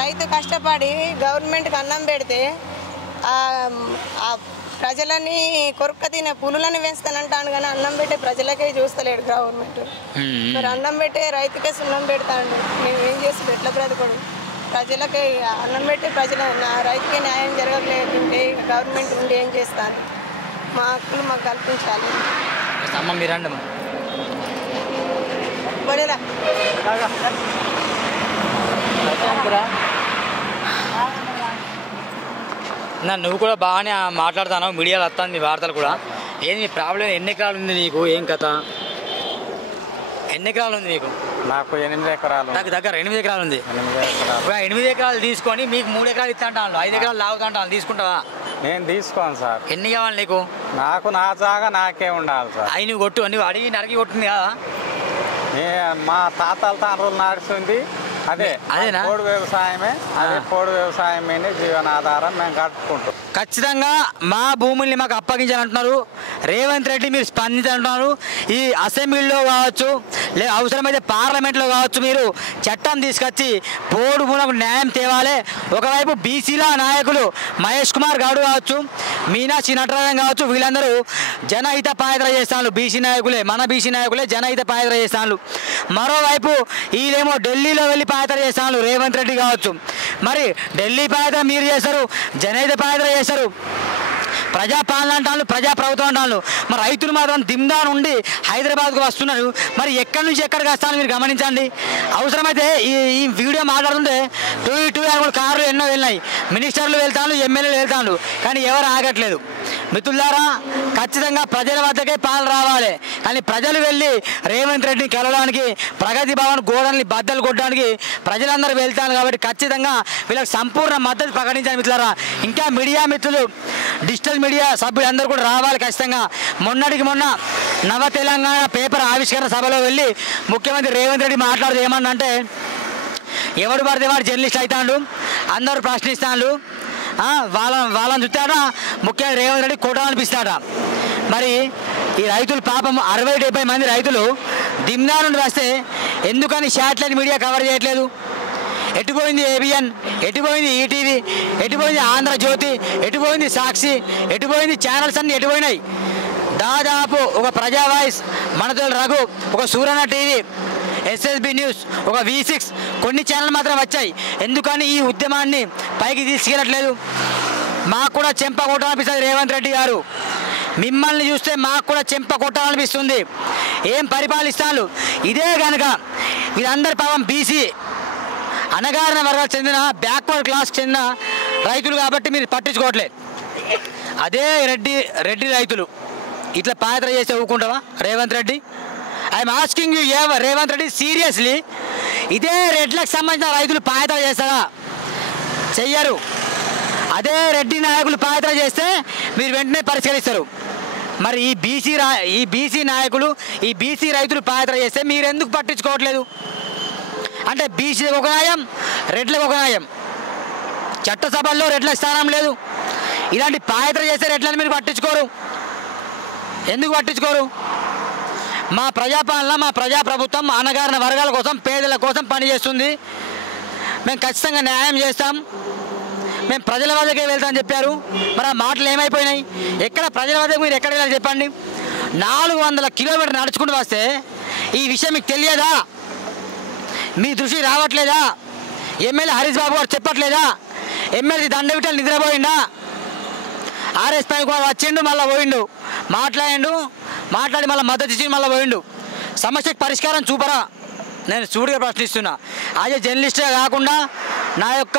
రైతు కష్టపడి గవర్నమెంట్కి అన్నం పెడితే ప్రజలని కొరక తినే పులులని వేస్తానంటాను, కానీ అన్నం పెట్టే ప్రజలకే చూస్తలేడు గవర్నమెంట్. మరి అన్నం పెట్టే రైతుకే సున్నం పెడతాడు. మేము ఏం చేస్తాం? ఎట్లా బ్రతకడు? ప్రజలకే అన్నం పెట్టే రైతుకే న్యాయం జరగలేకుంటే గవర్నమెంట్ ఉండి ఏం చేస్తాను? మా హక్కులు మాకు కల్పించాలి. మీరండి నువ్వు కూడా బాగానే మాట్లాడుతాను, మీడియాలో వస్తుంది వార్తలు కూడా. ఏంది ప్రాబ్లం? ఎన్ని ఎకరాలు ఉంది నీకు? ఏం కథ? ఎన్ని ఎకరాలు ఉంది నీకు? నాకు 8 ఎకరాలు. నాకు దగ్గర 8 ఎకరాలు ఉంది. 8 8 ఎకరాలు తీసుకొని మీకు 3 ఎకరాలు ఇస్తా అంటాను, 5 ఎకరాలు లాగుతా అంటాను, తీసుకుంటావా? నేను తీసుకోను సార్. ఎన్ని కావాలి నీకు? నాకు నా జాగా నాకే ఉండాలి సార్. అవి నువ్వు కొట్టు, నువ్వు అడిగి నరికి కొట్టింది కదా. మా తాతల తండ్రులు నడుస్తుంది అదేనా పోడు వ్యవసాయమే. అదే పోడు వ్యవసాయం మీద జీవనాధారం మేము కట్టుకుంటాం. ఖచ్చితంగా మా భూముల్ని మాకు అప్పగించాలంటున్నారు రేవంత్ రెడ్డి. మీరు స్పందించాలంటున్నారు. ఈ అసెంబ్లీలో కావచ్చు, అవసరమైతే పార్లమెంట్లో కావచ్చు, మీరు చట్టం తీసుకొచ్చి పోడు భూములకు న్యాయం తేవాలి. ఒకవైపు బీసీల నాయకులు మహేష్ కుమార్ గౌడ్ కావచ్చు, మీనాక్షి నటరాజన్ కావచ్చు, వీళ్ళందరూ జనహిత పాదయాత్ర చేస్తాను. బీసీ నాయకులే, మన బీసీ నాయకులే జనహిత పాదయాత్ర చేస్తాను. మరోవైపు వీళ్ళేమో ఢిల్లీలో వెళ్ళి పాదయాత్ర చేస్తాను రేవంత్ రెడ్డి కావచ్చు. మరి ఢిల్లీ పాదయాత్ర మీరు చేస్తారు, జనహిత పాదయాత్ర చేస్తారు, ప్రజాపాలన అంటాను, ప్రజాప్రభుత్వం అంటాను. మరి రైతులు మాత్రం దిమ్దా నుండి హైదరాబాద్కు వస్తున్నారు. మరి ఎక్కడి నుంచి ఎక్కడికి వస్తాను మీరు గమనించండి. అవసరమైతే ఈ వీడియో మాట్లాడుతుంటే 2 కార్లు ఎన్నో వెళ్ళినాయి, మినిస్టర్లు వెళ్తాను, ఎమ్మెల్యేలు వెళ్తాను, కానీ ఎవరు ఆగట్లేదు. మిత్రులారా, ఖచ్చితంగా ప్రజల వద్దకే పాలన రావాలి. కానీ ప్రజలు వెళ్ళి రేవంత్ రెడ్డిని కలవడానికి, ప్రగతి భవన్ గోడల్ని బద్దలు కొట్టడానికి ప్రజలందరూ వెళ్తాను. కాబట్టి ఖచ్చితంగా వీళ్ళకి సంపూర్ణ మద్దతు ప్రకటించాలి మిత్రులారా. ఇంకా మీడియా మిత్రులు, డిజిటల్ మీడియా సభ్యులందరూ కూడా రావాలి ఖచ్చితంగా. మొన్నటికి మొన్న నవ తెలంగాణ పేపర్ ఆవిష్కరణ సభలో వెళ్ళి ముఖ్యమంత్రి రేవంత్ రెడ్డి మాట్లాడుతూ ఏమన్నంటే, ఎవడు పడితే వాడు జర్నలిస్ట్ అవుతాడు, అందరూ ప్రశ్నిస్తాడు, వాళ్ళని చూస్తాడా ముఖ్యంగా రేవంత్ రెడ్డి కొట్టాలనిపిస్తాడా. మరి ఈ రైతులు పాపం 60-70 మంది రైతులు దిమ్నా నుండి వస్తే ఎందుకని శాటిలైట్ మీడియా కవర్ చేయట్లేదు? ఎటుపోయింది ఏబిఎన్, ఎటుపోయింది ఈటీవీ, ఎటుపోయింది ఆంధ్రజ్యోతి, ఎటుపోయింది సాక్షి, ఎటుపోయింది ఛానల్స్ అన్నీ ఎటుపోయినాయి? దాదాపు ఒక ప్రజా వాయిస్, మనతో రఘు, ఒక సూరణ టీవీ, ఎస్ఎస్బి న్యూస్, ఒక V6 కొన్ని ఛానల్ మాత్రం వచ్చాయి. ఎందుకని ఈ ఉద్యమాన్ని పైకి తీసుకెళ్ళట్లేదు? మాకు కూడా చెంప కొట్టాలనిపిస్తుంది రేవంత్ రెడ్డి గారు. మిమ్మల్ని చూస్తే మాకు కూడా చెంప కొట్టాలనిపిస్తుంది. ఏం పరిపాలిస్తాను? ఇదే కనుక వీళ్ళందరి పాపం బీసీ అనగారిన వర్గాలకు చెందిన బ్యాక్వర్డ్ క్లాస్కి చెందిన రైతులు కాబట్టి మీరు పట్టించుకోవట్లేదు. అదే రెడ్డి రైతులు ఇట్లా పాదయాత్ర చేసి ఊరుకుంటావా Revanth Reddy? I'm asking you Revanth Reddy, seriously ఇదే రెడ్లకు సంబంధించిన రైతులు పాదయాత్ర చేస్తారా? చెయ్యరు. అదే రెడ్డి నాయకులు పాదయాత్ర చేస్తే మీరు వెంటనే పరిష్కరిస్తారు. మరి ఈ బీసీ నాయకులు, ఈ బీసీ రైతులు పాదయాత్ర చేస్తే మీరు ఎందుకు పట్టించుకోవట్లేదు? అంటే బీసీలకు ఒక న్యాయం, రెడ్లకు ఒక న్యాయం. చట్టసభల్లో రెడ్లకు స్థానం లేదు. ఇలాంటి పాదయాత్ర చేస్తే రెడ్లను మీరు పట్టించుకోరు. ఎందుకు పట్టించుకోరు? మా ప్రజాపాలన, మా ప్రజాప్రభుత్వం అణగారిన వర్గాల కోసం, పేదల కోసం పనిచేస్తుంది. మేము ఖచ్చితంగా న్యాయం చేస్తాం, మేము ప్రజల వద్దకే వెళ్తామని చెప్పారు. మరి ఆ మాటలు ఏమైపోయినాయి? ఎక్కడ ప్రజల వద్దకు మీరు ఎక్కడ వెళ్ళాలి చెప్పండి? 400 కిలోమీటర్లు నడుచుకుంటూ వస్తే ఈ విషయం మీకు తెలియదా? మీ దృష్టి రావట్లేదా? ఎమ్మెల్యే హరీష్ బాబు గారు చెప్పట్లేదా? ఎమ్మెల్యే దండవిటలు నిద్రపోయిందా? ఆర్ఎస్ పై కూడా వచ్చిండు, మళ్ళీ పోయిండు, మాట్లాడి మళ్ళీ మద్దతు ఇచ్చి మళ్ళీ పోయిండు. సమస్యకు పరిష్కారం చూపరా? నేను సూటిగా ప్రశ్నిస్తున్నా. అదే జర్నలిస్ట్గా కాకుండా నా యొక్క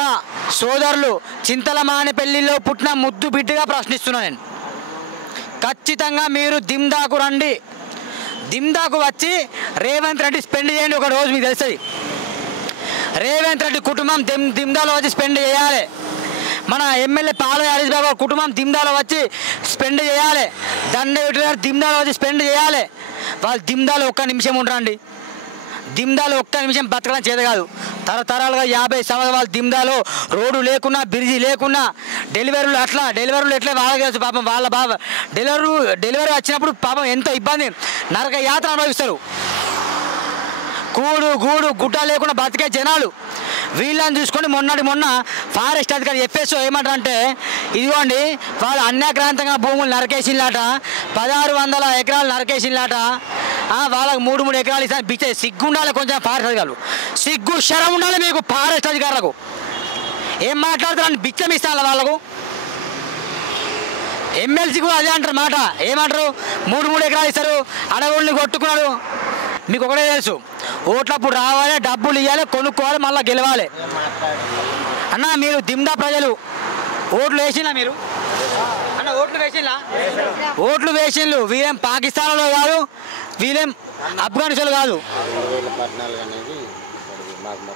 సోదరులు చింతలమానేపల్లిలో పుట్టిన ముద్దు బిడ్డగా ప్రశ్నిస్తున్నా. నేను ఖచ్చితంగా మీరు దిమ్దాకు రండి. దిమ్దాకు వచ్చి రేవంత్ రెడ్డి స్పెండ్ చేయండి. ఒక రోజు మీకు తెలుస్తుంది. రేవంత్ రెడ్డి కుటుంబం దిమ్దాలో వచ్చి స్పెండ్ చేయాలి. మన ఎమ్మెల్యే పాల హరీష్ బాబు కుటుంబం దిమ్దాలో వచ్చి స్పెండ్ చేయాలి. దండవిటి గారు దిమ్దాలో వచ్చి స్పెండ్ చేయాలి. వాళ్ళు దిమ్దాలో ఒక్క నిమిషం ఉండరండి. దిమ్దాలో ఒక్క నిమిషం బతకడం చేత కాదు. తరతరాలుగా 50 సంవత్సరాలు దిమ్దాలో రోడ్డు లేకున్నా, బ్రిడ్జి లేకున్నా, డెలివరీలు ఎట్లా వాళ్ళకి తెలుసు. పాపం వాళ్ళ డెలివరీ వచ్చినప్పుడు పాపం ఎంతో ఇబ్బంది, నరక యాత్ర అనుభవిస్తారు. కూడు గూడు గుడ్డ లేకుండా బతికే జనాలు. వీళ్ళని చూసుకొని మొన్న ఫారెస్ట్ అధికారి FSO ఏమంటారంటే, ఇదిగోండి వాళ్ళు అన్యాక్రాంతంగా భూములు నరకేసిలాట, 1600 ఎకరాలు నరకేసిలాట, వాళ్ళకు 3 ఎకరాలు ఇస్తాను. బిచ్చే సిగ్గు ఉండాలి కొంచెం ఫారెస్ట్ అధికారులు, సిగ్గు శరం ఉండాలి మీకు ఫారెస్ట్ అధికారులకు. ఏం మాట్లాడుతారని బిచ్చం ఇస్తాను వాళ్ళకు. ఎమ్మెల్సీ కూడా అదే అంటారు మాట. ఏమంటారు? 3 ఎకరాలు ఇస్తారు, అడవుల్ని కొట్టుకున్నాడు. మీకు ఒకటే తెలుసు, ఓట్లప్పుడు రావాలి, డబ్బులు ఇవ్వాలి, కొనుక్కోవాలి, మళ్ళీ గెలవాలి. అన్న మీరు దిమ్దా ప్రజలు, ఓట్లు వేసిందా మీరు అన్న? ఓట్లు వేసిందా? ఓట్లు వేసిండ్రు. వీరేం పాకిస్తాన్లో కాదు, వీరేం ఆఫ్ఘనిస్తాన్లో కాదు.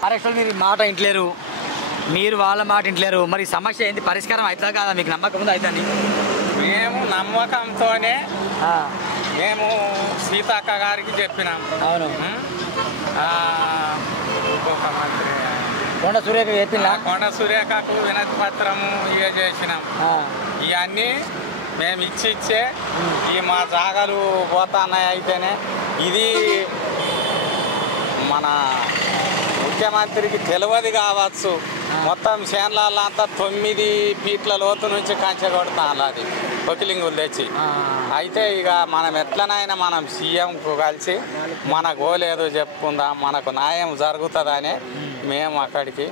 అరెస్టులు మీరు మాట ఇంటలేరు, మీరు వాళ్ళ మాట ఇంటలేరు. మరి సమస్య ఏంటి? పరిష్కారం అవుతుందా కాదా? మీకు నమ్మకం ఉందా? అవుతుంది. మేము నమ్మకంతోనే మేము సీతక్క గారికి చెప్పినాం. అవును. ఇంకొక మంత్రి కొండ సూర్యకు చెప్పిందా? కొండ సూర్యకకు వినతి పత్రము ఇవే చేసినాం. ఇవన్నీ మేము ఇచ్చే ఈ మా జాగాలు పోతాన్నాయి. అయితేనే ఇది మన ముఖ్యమంత్రికి తెలియదు కావచ్చు. మొత్తం చేన్లంతా 9 ఫీట్ల లోతు నుంచి కంచె కొడతాను అది పొకిలింగులు తెచ్చి. అయితే ఇక మనం ఎట్లనైనా మనం సీఎంకు కలిసి మన గోలేదో చెప్పుకుందాం, మనకు న్యాయం జరుగుతుందని మేము అక్కడికి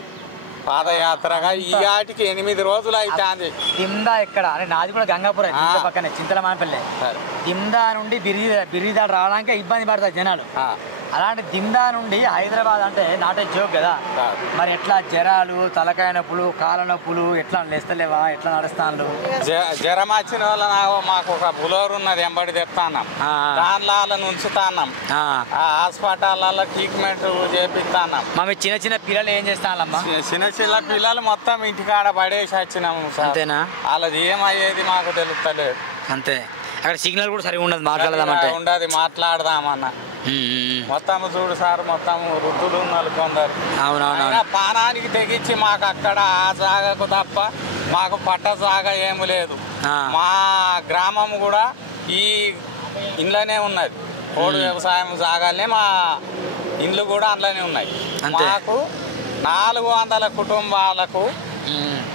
పాదయాత్రగా ఈ ఆటికి 8 రోజులు అవుతుంది. దిమ్దా ఎక్కడ అంటే నాది కూడా గంగాపురం పక్కనే చింతల మానపల్లె. దిమ్దా నుండి బిర్రిదాడు రావడానికి ఇబ్బంది పడతారు జనాలు. అలాంటి దిమ్దా నుండి హైదరాబాద్ అంటే నాటే జోక్ కదా. మరి ఎట్లా జ్వరాలు, తలకాయ నొప్పులు, కాళ్ళ నొప్పులు ఎట్లా లేస్తలేవా? ఎట్లా నడుస్తాను? జ్వరం వచ్చిన వల్ల మాకు ఒక బులోరు ఉన్నది, ఎంబడి తెస్తాన్నాం. దానిలో ఉంచుతాన్నాం. హాస్పిటల్లో ట్రీట్మెంట్ చేపిస్తాన్నాం. మేము చిన్న చిన్న పిల్లలు ఏం చేస్తానమ్మా? చిన్న చిన్న పిల్లలు మొత్తం ఇంటికాడ పడేసి వచ్చినాము. అంతేనా? వాళ్ళది ఏమయ్యేది మాకు తెలుస్తలేదు. అంతే. అక్కడ సిగ్నల్ కూడా సరిగా ఉండదు, మాట్లాడదామంటే ఉండదు, మాట్లాడదామన్న. మొత్తం చూడు సార్, మొత్తం వృద్ధులు ఉన్నారు కొందరు. అవునవును. పానానికి తెగించి మాకు అక్కడ ఆ జాగకు తప్ప మాకు పట్ట జాగ ఏమి లేదు. మా గ్రామం కూడా ఈ ఇంట్లోనే ఉన్నది. పోడు వ్యవసాయం జాగాలనే మా ఇండ్లు కూడా అందులోనే ఉన్నాయి. మాకు 400 కుటుంబాలకు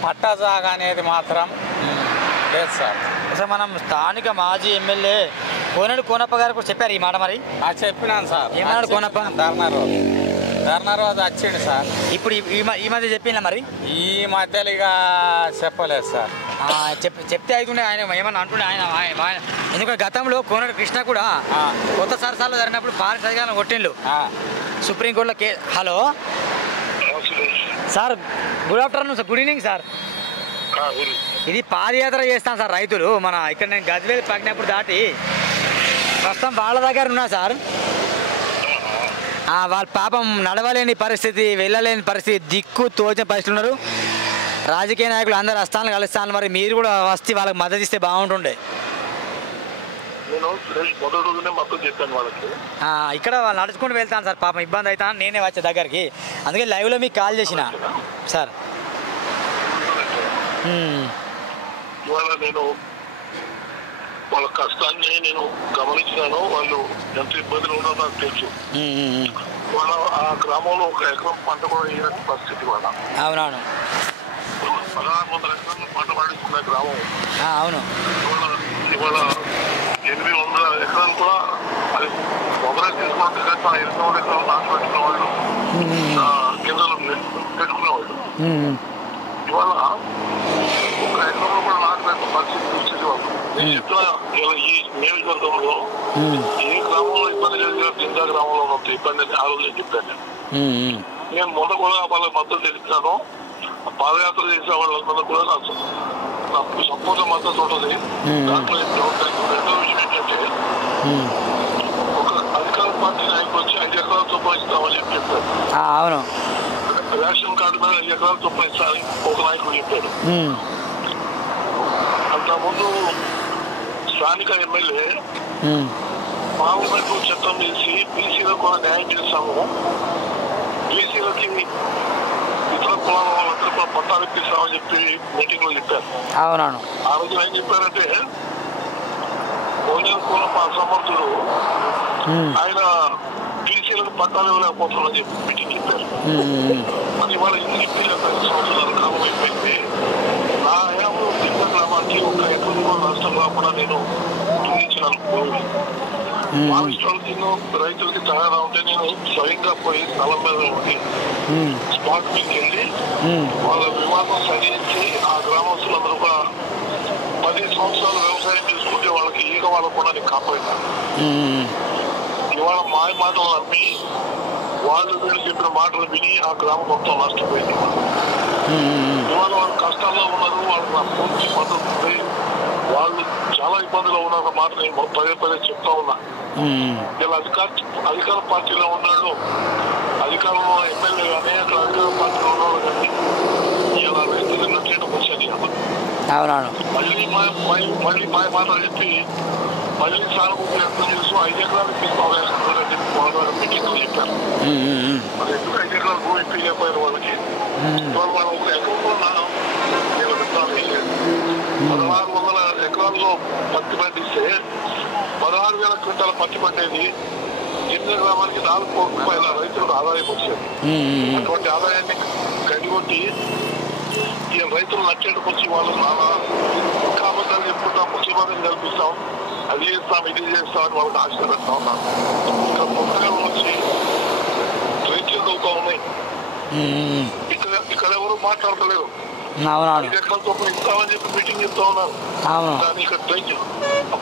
పట్ట జాగ అనేది మాత్రం లేదు సార్. సార్ మనం స్థానిక మాజీ ఎమ్మెల్యే కోనేడు కోనప్ప గారు కూడా చెప్పారు ఈ మాట. మరి చెప్పినాను సార్. ఏమన్నాడు కోనప్ప? ధర్నారోజు వచ్చిండు సార్. ఇప్పుడు ఈ మధ్య చెప్పిందా? మరి ఈ మధ్యలో ఇక చెప్పలేదు సార్. చెప్తే అవుతుండే ఆయన ఏమన్నా అంటుండే ఆయన. ఎందుకంటే గతంలో కోనేడు కృష్ణ కూడా కొత్త సరసాలు జరిగినప్పుడు పాలక అధికారులను కొట్టిండు సుప్రీంకోర్టులో. Hello sir, good afternoon sir. Good evening sir. ఇది పాదయాత్ర చేస్తాం సార్ రైతులు. మన ఇక్కడ నేను గజ్వేల్ పగినప్పుడు దాటి ప్రస్తుతం వాళ్ళ దగ్గర ఉన్నా సార్. వాళ్ళ పాపం నడవలేని పరిస్థితి, వెళ్ళలేని పరిస్థితి, దిక్కు తోచిన పరిస్థితులు ఉన్నారు. రాజకీయ నాయకులు అందరు వస్తాను కలుస్తాను. మరి మీరు కూడా వస్తే వాళ్ళకి మద్దతు ఇస్తే బాగుంటుండే. ఇక్కడ వాళ్ళు నడుచుకుంటూ వెళ్తాను సార్. పాపం ఇబ్బంది అవుతాను, నేనే వచ్చే దగ్గరికి. అందుకే లైవ్లో మీకు కాల్ చేసిన సార్. ఇవాళ నేను వాళ్ళ కష్టాన్ని నేను గమనించినాను. వాళ్ళు ఎంత ఇబ్బందులు ఉన్నారో నాకు తెలుసు. వాళ్ళ ఆ గ్రామంలో 1 ఎకరం పంట కూడా వేయని పరిస్థితి. వాళ్ళ అవునవును 1600 ఎకరాలు పంట పండిస్తున్న గ్రామం. అవును. ఇవాళ 800 ఎకరాలు కూడా అది మొదలై తీసుకుంటే కనుక 800 ఎకరాలు నాటు పెట్టుకునే వాళ్ళు, గింజలు పెట్టుకునేవాళ్ళు. ఇవాళ 1 ఎకరంలో కూడా నాటు పెట్టిన పరిస్థితి చూసేది వాళ్ళు. నేను చెప్తున్నా, ఈ నియోజకవర్గంలో ఏ గ్రామంలో ఇబ్బంది లేదు, గింజా గ్రామంలో ఉన్నంత ఇబ్బంది అని ఆ రోజు నేను చెప్పాను. నేను మొన్న కూడా వాళ్ళకి మద్దతు తెలిపినాను. పాదయాత్ర చేసే వాళ్ళందరూ కూడా నాకు సంపూర్ణ మద్దతు ఉంటుంది. దాంట్లో రెండో విషయం ఏంటంటే, ఒక అధికార పార్టీ నాయకులు వచ్చి 5 ఎకరాలు చొప్పున ఇస్తామని చెప్పారు. అవును. రేషన్ కార్డు మీద 5 ఎకరాలు చొప్పున ఇస్తామని ఒక నాయకుడు చెప్పాడు. అంతకుముందు స్థానిక ఎమ్మెల్యే పార్లమెంట్ చట్టం చేసి బీసీలకు కూడా న్యాయం చేస్తాము, బీసీలకి ఇతర కులాల వాళ్ళందరూ కూడా పట్టాలు ఇప్పిస్తామని చెప్పి మీటింగ్ లో చెప్పారు. అవునవును. ఆ రోజు ఏం చెప్పారంటే, కోనప్ప అసమర్థుడు, ఆయన బీసీలకు పట్టాలు ఇవ్వలేకపోతున్నారని చెప్పి మీటింగ్ చెప్పారు. అది ఇవాళ ఇన్ని 5 సంవత్సరాల కాలం అయిపోయింది. నా హయాంలో కింద గ్రామానికి 1 ఎకరం కూడా నష్టం కాకుండా నేను అందించినాను భూమి. మావిష్టాలకి రైతులకి తయారా ఉంటే నేను స్వయంగా పోయి స్థలం మీద ఉండి స్పాట్ మీకు వెళ్ళి వాళ్ళ వివాదం సరిచి ఆ గ్రామస్తులందరూ ఒక 10 సంవత్సరాలు వ్యవసాయం చేసుకుంటే వాళ్ళకి ఈగ వాళ్ళకుండా నేను కాపాడినాను. ఇవాళ మాయ మాటలు నమ్మి వాళ్ళు వీళ్ళు చెప్పిన మాటలు విని ఆ గ్రామం మొత్తం నష్టపోయింది. ఇవాళ వాళ్ళు కష్టాల్లో ఉన్నారు, వాళ్ళకి నా పూర్తి మద్దతు ఉంది. వాళ్ళు చాలా ఇబ్బందులు ఉన్నారు మాట నేను పదే పదే చెప్తా ఉన్నా. ఇలా అధికార పార్టీలో ఉన్నాడు, అధికారంలో ఎమ్మెల్యే కానీ అక్కడ అధికార పార్టీలో ఉన్నాడు కానీ ఇలా రైతులు నచ్చేయడం వచ్చేది. అవునవును. మళ్ళీ మాయ మాటలు చెప్పి మళ్ళీ సానుభూతి వ్యక్తం చేస్తూ 5 ఎకరాలు తీసుకోవాలని చెప్పి వాళ్ళు మీటింగ్లో చెప్పారు. మరి ఎందుకు 5 ఎకరాలు భూమి ఇప్పించకపోయారు వాళ్ళకి? వాళ్ళు ఒక ఎకరంలో నేను చెప్తాను 1600 ఎకరాల్లో పత్తి పండిస్తే 16,000 క్వింటాల పత్తి పండేది. 8 గ్రామానికి 4 కోట్ల రూపాయల రైతులకు ఆదాయం వచ్చేది. అటువంటి ఆదాయాన్ని గడిగొట్టి ఈ రైతులు నచ్చేటకు వచ్చి వాళ్ళు నానా ఇంకా అబద్ధాలు చెప్పుకుంటాం, ముఖ్యమంత్రిని కల్పిస్తాం, అది చేస్తాం ఇది చేస్తామని వాళ్ళకి ఆశ పెడతా ఉన్నాను. ఇక్కడ కొత్తగా వచ్చి ట్రైన్లు దొరుకుతా ఉన్నాయి. ఇక్కడ ఎవరు మాట్లాడతలేరు. 5 ఎకరాల చొప్పున ఇస్తామని చెప్పి మీటింగ్ చెప్తా ఉన్నారు. కానీ ఇక్కడ ట్రైన్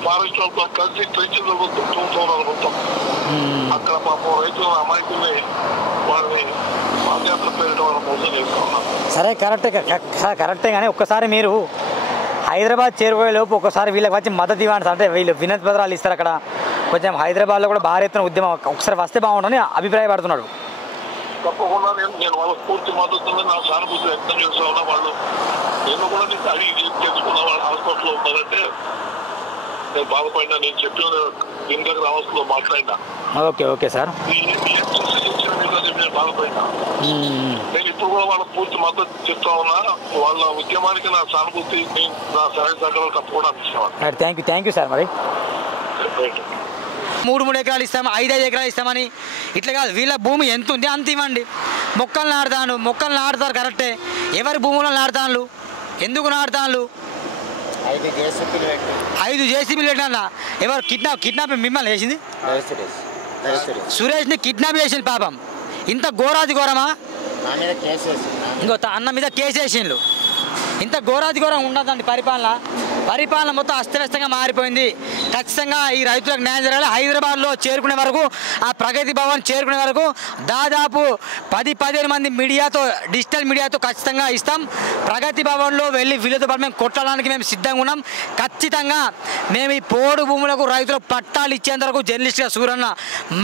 ఫారెస్ట్ వాళ్ళతో కలిసి ట్రైన్లు దొరుకుతూ ఉన్నారు మొత్తం. అక్కడ పాపం రైతుల అమాయకుల్ని వాళ్ళని పాదయాత్ర పేరిట వాళ్ళ మోసం చేస్తా ఉన్నారు. సరే కరెక్టే కానీ ఒక్కసారి మీరు హైదరాబాద్ చేరుకోయే లోపు ఒక్కసారి వీళ్ళకి వచ్చి మద్దతు ఇవ్వండి. అంటే వీళ్ళు వినతి పత్రాలు ఇస్తారు అక్కడ. కొంచెం హైదరాబాద్లో కూడా భారీ ఎత్తున ఉద్యమం ఒకసారి వస్తే బాగుంటుందని అభిప్రాయపడుతున్నాడు. తప్పకుండా నేను వాళ్ళ పూర్తి మద్దతు నా సానుభూతి వ్యక్తం చేస్తా ఉన్నా. వాళ్ళు నేను కూడా నీకు అడిగి తెలుసుకున్నా వాళ్ళు హాస్పిటల్లో ఉన్నారంటే నేను బాధపడినా. నేను చెప్పిన దీని దగ్గర హాస్పిటల్లో మాట్లాడినా. Okay sir. నేను బాధపడినా. నేను ఇప్పుడు కూడా వాళ్ళ పూర్తి మద్దతు చెప్తా ఉన్నా. వాళ్ళ ఉద్యమానికి నా సానుభూతి నా సహాయ సహకారాలు తప్పకుండా అందిస్తాను. Thank you sir. మరి 3 ఎకరాలు ఇస్తాము, 5 ఎకరాలు ఇస్తామని ఇట్లా కాదు. వీళ్ళ భూమి ఎంత ఉంది అంత ఇవ్వండి. మొక్కలు నాటుతారు కరెక్టే. ఎవరి భూములను నాటుతాను? ఎందుకు నాటుతాను? 5 జేసీబీలు పెట్టినా. ఎవరు కిడ్నాప్ మిమ్మల్ని వేసింది? సురేష్ని కిడ్నాప్ చేసింది పాపం. ఇంత ఘోరమా? ఇంకో అన్న మీద కేసు వేసిండ్రు. ఇంత ఘోరం ఉండదండి పరిపాలన మొత్తం అస్తవ్యస్తంగా మారిపోయింది. ఖచ్చితంగా ఈ రైతులకు న్యాయం జరగాలి. హైదరాబాద్లో చేరుకునే వరకు, ఆ ప్రగతి భవన్ చేరుకునే వరకు దాదాపు 10-15 మంది డిజిటల్ మీడియాతో ఖచ్చితంగా ఇస్తాం. ప్రగతి భవన్లో వెళ్ళి వీళ్ళతో పాటు మేము కొట్టడానికి మేము సిద్ధంగా ఉన్నాం. ఖచ్చితంగా మేము ఈ పోడు భూములకు రైతులకు పట్టాలు ఇచ్చేంత వరకు జర్నలిస్ట్గా సూరన్న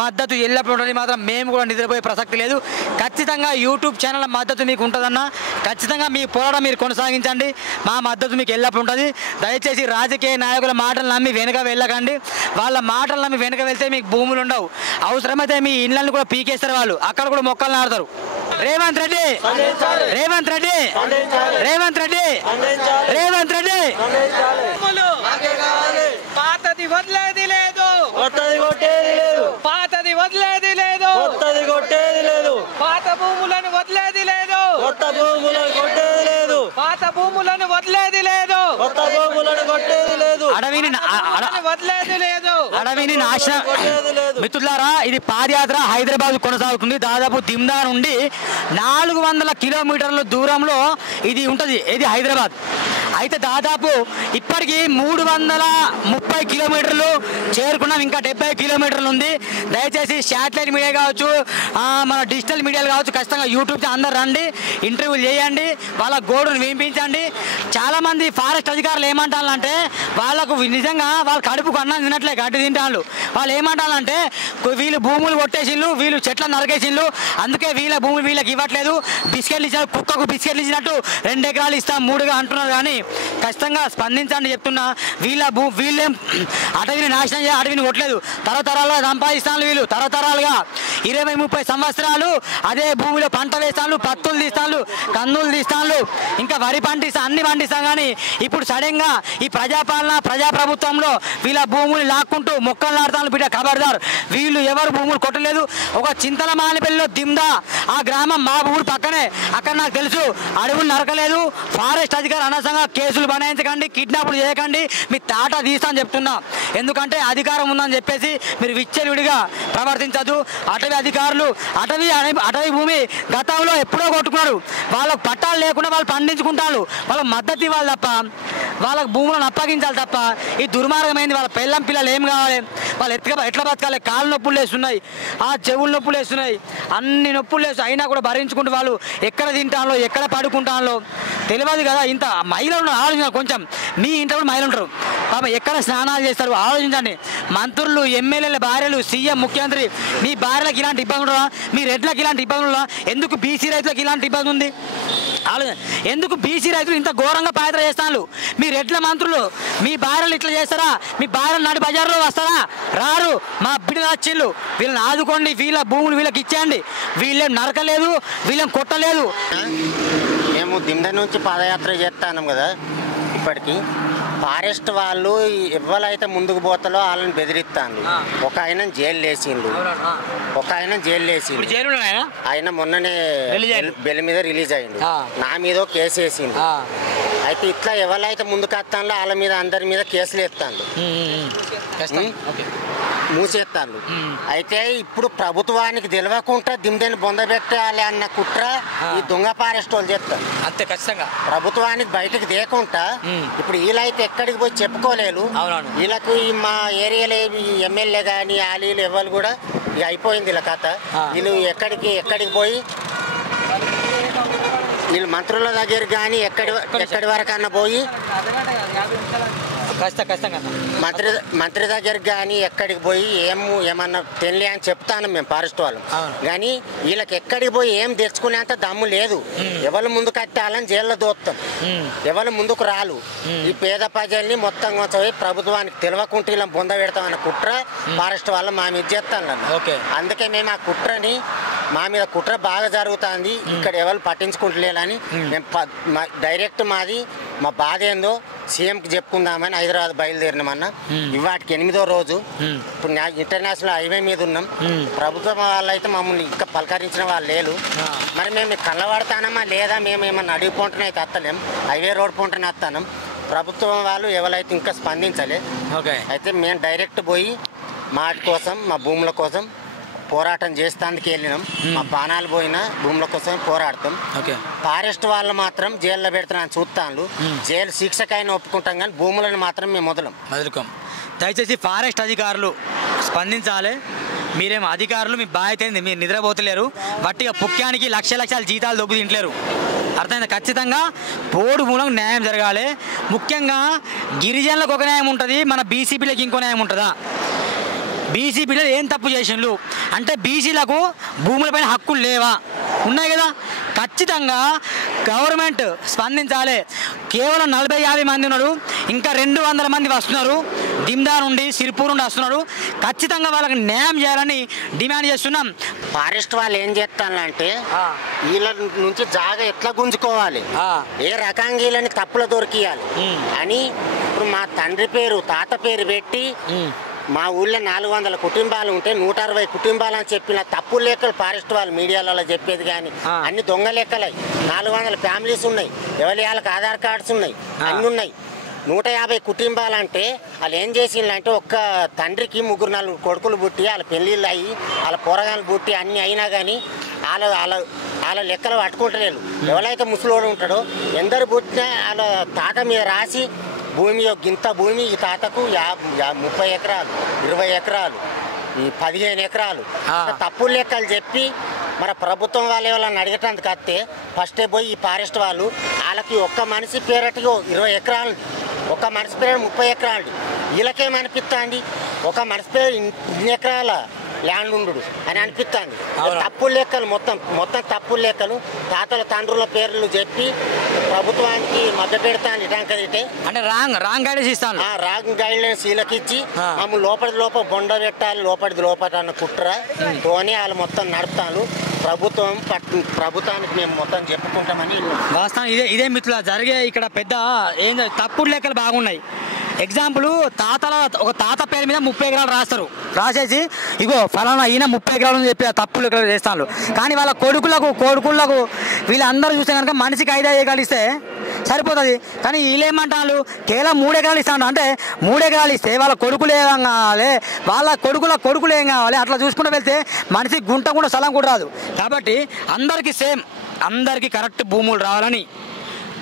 మద్దతు ఎల్లప్పుడు ఉంటుంది. మాత్రం మేము కూడా నిద్రపోయే ప్రసక్తి లేదు. ఖచ్చితంగా యూట్యూబ్ ఛానల్ మద్దతు మీకు ఉంటుందన్న. ఖచ్చితంగా మీ పోరాటం మీరు కొనసాగించండి. మా మద్దతు మీకు ఎల్లప్పుడు ఉంటుంది. దయచేసి రాజకీయ నాయకుల మాటలు నమ్మి వెనుక వెళ్ళకండి. వాళ్ళ మాటలు నమ్మి వెనుక వెళ్తే మీకు భూములు ఉండవు. అవసరమైతే మీ ఇళ్ళని కూడా పీకేస్తారు వాళ్ళు. అక్కడ కూడా మొక్కలు నాడతారు. రేవంత్ రెడ్డి పాతది వదిలేది లేదు, పాతది వదిలేది లేదు, పాత భూములను వదిలేది లేదు, పాత భూములను వదిలేది లేదు, అడవిని నాశనం. మిత్రులారా, ఇది పాదయాత్ర హైదరాబాద్ కొనసాగుతుంది. దాదాపు దిమ్దా నుండి 400 కిలోమీటర్ల దూరంలో ఇది ఉంటుంది. ఇది హైదరాబాద్. అయితే దాదాపు ఇప్పటికీ 330 కిలోమీటర్లు చేరుకున్నాం. ఇంకా 70 కిలోమీటర్లు ఉంది. దయచేసి శాటిలైట్ మీడియా కావచ్చు, మన డిజిటల్ మీడియాలు కావచ్చు, ఖచ్చితంగా యూట్యూబ్ అందరు రండి, ఇంటర్వ్యూలు చేయండి, వాళ్ళ గోడును వినిపించండి. చాలామంది ఫారెస్ట్ అధికారులు ఏమంటారంటే వాళ్ళకు నిజంగా వాళ్ళ కడుపుకు అన్నం తినట్లే, గడ్డి తింటాళ్ళు. వాళ్ళు ఏమంటారంటే వీళ్ళు భూములు కొట్టేసిళ్ళు, వీళ్ళు చెట్లను నరకేసిళ్ళు, అందుకే వీళ్ళ భూములు వీళ్ళకి ఇవ్వట్లేదు. బిస్కెట్లు ఇచ్చారు, కుక్కకు బిస్కెట్లు ఇచ్చినట్టు 2 ఎకరాలు ఇస్తాం 3గా అంటున్నారు. కానీ ఖచ్చితంగా స్పందించండి చెప్తున్నా. వీళ్ళేం అటవీని నాశనం చేయాలి, అడవిని కొట్టలేదు. తరతరాలుగా సంపాదిస్తాను. వీళ్ళు తరతరాలుగా 20-30 సంవత్సరాలు అదే భూమిలో పంట వేస్తాను, పత్తులు తీస్తాను, కందులు తీస్తాను, ఇంకా వరి పండిస్తాను, అన్ని పండిస్తాం. కానీ ఇప్పుడు సడన్గా ఈ ప్రజాప్రభుత్వంలో వీళ్ళ భూములు లాక్కుంటూ మొక్కలు నాటుతాను. బిడ్డ ఖబర్దార్, వీళ్ళు ఎవరు భూములు కొట్టలేదు. ఒక చింతల మానిపల్లిలో దిమ్దా ఆ గ్రామం మా ఊరు పక్కనే, అక్కడ నాకు తెలుసు. అడవులు నరకలేదు. ఫారెస్ట్ అధికారి అనవసరంగా కేసులు బనాయించకండి, కిడ్నాపులు చేయకండి, మీ తాట తీస్తా అని చెప్తున్నా. ఎందుకంటే అధికారం ఉందని చెప్పేసి మీరు విచ్చలవిడిగా ప్రవర్తించదు. అటవీ అటవీ అధికారులు అటవీ భూమి గతంలో ఎప్పుడో కొట్టుకున్నారు. వాళ్ళకు పట్టాలు లేకుండా వాళ్ళు పండించుకుంటారు. వాళ్ళకి మద్దతు ఇవ్వాలి తప్ప, వాళ్ళకి భూములను అప్పగించాలి తప్ప ఈ దుర్మార్గమైంది. వాళ్ళ పిల్లలు ఏం కావాలి, వాళ్ళు ఎట్లా బతకాలి? కాళ్ళు నొప్పులు వేస్తున్నాయి, ఆ చెవులు నొప్పులు వేస్తున్నాయి, అన్ని నొప్పులు వేస్తున్నాయి. అయినా కూడా భరించుకుంటూ వాళ్ళు ఎక్కడ తింటాలో ఎక్కడ పడుకుంటాలో తెలియదు కదా. ఇంత మహిళలు ఆలోచించాలి కొంచెం. మీ ఇంట్లో కూడా మహిళలు ఉంటారు పాపం, ఎక్కడ స్నానాలు చేస్తారు ఆలోచించండి. మంత్రులు, ఎమ్మెల్యేల భార్యలు, సీఎం, ముఖ్యమంత్రి, మీ భార్యలకు ఇలాంటి ఇబ్బంది ఉండదా? మీ రెడ్లకు ఇలాంటి ఇబ్బంది ఉండదా? ఎందుకు బీసీ రైతులకు ఇలాంటి ఇబ్బంది ఉంది? ఆలోచన. ఎందుకు బీసీ రైతులు ఇంత ఘోరంగా పాత్ర చేస్తాను? మీ రెడ్ల మంత్రులు మీ భార్యలు ఇట్లా చేస్తారా? మీ భార్యలు నడి బజార్లో వస్తారా? రారు. మా బిడ్డలు వచ్చిళ్ళు, వీళ్ళని ఆదుకోండి, వీళ్ళ భూములు వీళ్ళకి ఇచ్చేయండి. వీళ్ళేం నరకలేదు, వీళ్ళని కొట్టలేదు. మేము దిండ నుంచి పాదయాత్ర చేస్తాం కదా. ఇప్పటికీ ఫారెస్ట్ వాళ్ళు ఎవరైతే ముందుకు పోతారో వాళ్ళని బెదిరిస్తాను. ఒక ఆయన జైలు వేసిండు, ఆయన మొన్ననే బెల్ మీద రిలీజ్ అయ్యిండు. నా మీద కేసు వేసిండు. అయితే ఇట్లా ఎవరైతే ముందుకు వస్తాను వాళ్ళ మీద అందరి మీద కేసులు ఎత్తాను, మూసేస్తాను. అయితే ఇప్పుడు ప్రభుత్వానికి తెలియకుండా దిమ్దని బొందబెట్టాలి అన్న కుట్ర ఈ దొంగ ఫారెస్ట్ వాళ్ళు చేస్తారు. అంతే ఖచ్చితంగా. ప్రభుత్వానికి బయటకు దేకుండా ఇప్పుడు వీళ్ళైతే ఎక్కడికి పోయి చెప్పుకోలేరు. వీళ్ళకు మా ఏరియాలో ఎమ్మెల్యే కానీ ఆలీలు ఎవరు కూడా ఇక అయిపోయింది ఇలా కథ. వీళ్ళు ఎక్కడికి పోయి వీళ్ళు మంత్రుల దగ్గర కానీ ఎక్కడి వరకు అన్న పోయి మంత్రి దగ్గరికి కానీ ఎక్కడికి పోయి ఏమన్నా తెలియ అని చెప్తాను మేము ఫారెస్ట్ వాళ్ళు. కానీ వీళ్ళకి ఎక్కడికి పోయి ఏం తెచ్చుకునేంత దమ్ము లేదు. ఎవరు ముందుకు కట్టాలని జైల్లో దోపుతాం, ఎవరు ముందుకు రాలు. ఈ పేద ప్రజల్ని మొత్తం కొంచెం ప్రభుత్వానికి తెలియకుండా ఇలా బొంద పెడతామన్న కుట్ర ఫారెస్ట్ వాళ్ళు మా మీద చేస్తాను. అందుకే మేము ఆ కుట్రని, మా మీద కుట్ర బాగా జరుగుతుంది, ఇక్కడ ఎవరు పట్టించుకుంటలేదని మేము డైరెక్ట్ మా బాధ ఏందో సీఎంకి చెప్పుకుందామని హైదరాబాద్ బయలుదేరినామన్నా. ఇవాటికి 8వ రోజు. ఇప్పుడు ఇంటర్నేషనల్ హైవే మీద ఉన్నాం. ప్రభుత్వం వాళ్ళు అయితే మమ్మల్ని ఇంకా పలకరించిన వాళ్ళు లేరు. మరి మేము కళ్ళబడతానమా లేదా, మేము ఏమన్నా అడిగి పొంటనే అయితే వస్తలేం, హైవే రోడ్ పొంటనే వస్తాం. ప్రభుత్వం వాళ్ళు ఎవరైతే ఇంకా స్పందించలే. అయితే మేము డైరెక్ట్ పోయి మాటి కోసం, మా భూముల కోసం పోరాటం చేస్తానికి వెళ్ళినాం. మా ప్రాణాలు పోయినా భూముల కోసం పోరాడతాం. ఫారెస్ట్ వాళ్ళు మాత్రం జైల్లో పెడుతున్నాను చూస్తాను. జైలు శిక్షకైనా ఒప్పుకుంటాం కానీ భూములను మాత్రం మేము వదులుకోం. దయచేసి ఫారెస్ట్ అధికారులు స్పందించాలి. మీరేమో అధికారులు, మీ బాధ్యత ఏంది? మీరు నిద్రపోతలేరు, వట్టిగా పుక్యానికి లక్షల జీతాలు దొబ్బు తింటలేరు. అర్థమైంది? ఖచ్చితంగా పోడు మూలంగా న్యాయం జరగాలి. ముఖ్యంగా గిరిజనులకు ఒక న్యాయం ఉంటుంది, మన బీసీపీలకు ఇంకో న్యాయం ఉంటుందా? బీసీ బిడ్డలు ఏం తప్పు చేసిండ్రు అంటే బీసీలకు భూములపైన హక్కులు లేవా? ఉన్నాయి కదా. ఖచ్చితంగా గవర్నమెంట్ స్పందించాలి. కేవలం 40-50 మంది ఉన్నారు, ఇంకా 200 మంది వస్తున్నారు. దిమ్దా నుండి, సిర్పూర్ నుండి వస్తున్నారు. ఖచ్చితంగా వాళ్ళకి న్యాయం చేయాలని డిమాండ్ చేస్తున్నాం. ఫారెస్ట్ వాళ్ళు ఏం చేస్తానంటే వీళ్ళ నుంచి జాగా ఎట్లా గుంజుకోవాలి, ఏ రకంగా వీళ్ళని తప్పులు దొరికియాలి అని ఇప్పుడు మా తండ్రి పేరు, తాత పేరు పెట్టి మా ఊళ్ళో 400 కుటుంబాలు ఉంటే 160 కుటుంబాలు అని చెప్పిన తప్పు లెక్కలు ఫారెస్ట్ వాళ్ళు మీడియాలలో చెప్పేది. కానీ అన్ని దొంగ లెక్కలై 400 ఫ్యామిలీస్ ఉన్నాయి, ఎవరి వాళ్ళకి ఆధార్ కార్డ్స్ ఉన్నాయి, అన్నీ ఉన్నాయి. 150 కుటుంబాలు అంటే వాళ్ళు ఏం చేసిందంటే ఒక్క తండ్రికి 3-4 కొడుకులు పుట్టి వాళ్ళ పెళ్ళిళ్ళు అయ్యి వాళ్ళ పొరగాలు పుట్టి అన్నీ అయినా కానీ వాళ్ళ లెక్కలు పట్టుకుంటలేరు. ఎవరైతే ముసలోడు ఉంటాడో ఎందరు పుట్టినా వాళ్ళ తాత మీద రాసి భూమి గింత భూమి ఈ తాతకు 30 ఎకరాలు, 20 ఎకరాలు, ఈ 15 ఎకరాలు తప్పు లెక్కలు చెప్పి మన ప్రభుత్వం వాళ్ళు ఎవరైనా అడిగటానికి వస్తే ఫస్టే పోయి ఈ ఫారెస్ట్ వాళ్ళు వాళ్ళకి ఒక్క మనిషి పేరటికి 20 ఎకరాలు, ఒక మనిషి పేరు 30 ఎకరాలు. వీళ్ళకేమనిపిస్తుంది ఒక మనిషి పేరు ఇన్ని ఎకరాల ల్యాండ్ ఉండు అని అనిపిస్తుంది. తప్పు లెక్కలు మొత్తం తప్పు లెక్కలు తాతల తండ్రుల పేర్లు చెప్పి ప్రభుత్వానికి మధ్య పెడతాను. ఇటాంకైతే అంటే రాంగ్ గైడెన్స్ ఇస్తాను, రాంగ్ గైడ్లైన్స్ వీళ్ళకి ఇచ్చి మమ్మల్ని లోపల బొండ పెట్టాలి, లోపల అన్న కుట్ర తోని వాళ్ళు మొత్తం నడుపుతాను. ప్రభుత్వానికి మేము మొత్తం చెప్పుకుంటామని వాస్తవం ఇదే మిత్రుల జరిగే ఇక్కడ పెద్ద ఏం తప్పుడు లెక్కలు బాగున్నాయి. ఎగ్జాంపుల్ ఒక తాత పేరు మీద 30 ఎకరాలు రాస్తారు, రాసేసి ఇగో ఫలానా ఈయన 30 ఎకరాలు అని చెప్పి తప్పుడు లెక్కలు చేస్తాను. కానీ వాళ్ళ కొడుకులకు వీళ్ళందరూ చూస్తే కనుక మనిషికి 5 ఎకరాలు ఇస్తే సరిపోతుంది. కానీ వీళ్ళేమంటారు కేవలం 3 ఎకరాలు ఇస్తాను అంటే 3 ఎకరాలు ఇస్తే వాళ్ళ కొడుకులు ఏం కావాలి, వాళ్ళ కొడుకులు ఏం కావాలి, అట్లా చూసుకుంటూ వెళ్తే మనిషి గుంట కూడా స్థలం కూడా రాదు. కాబట్టి అందరికీ సేమ్, అందరికీ కరెక్ట్ భూములు రావాలని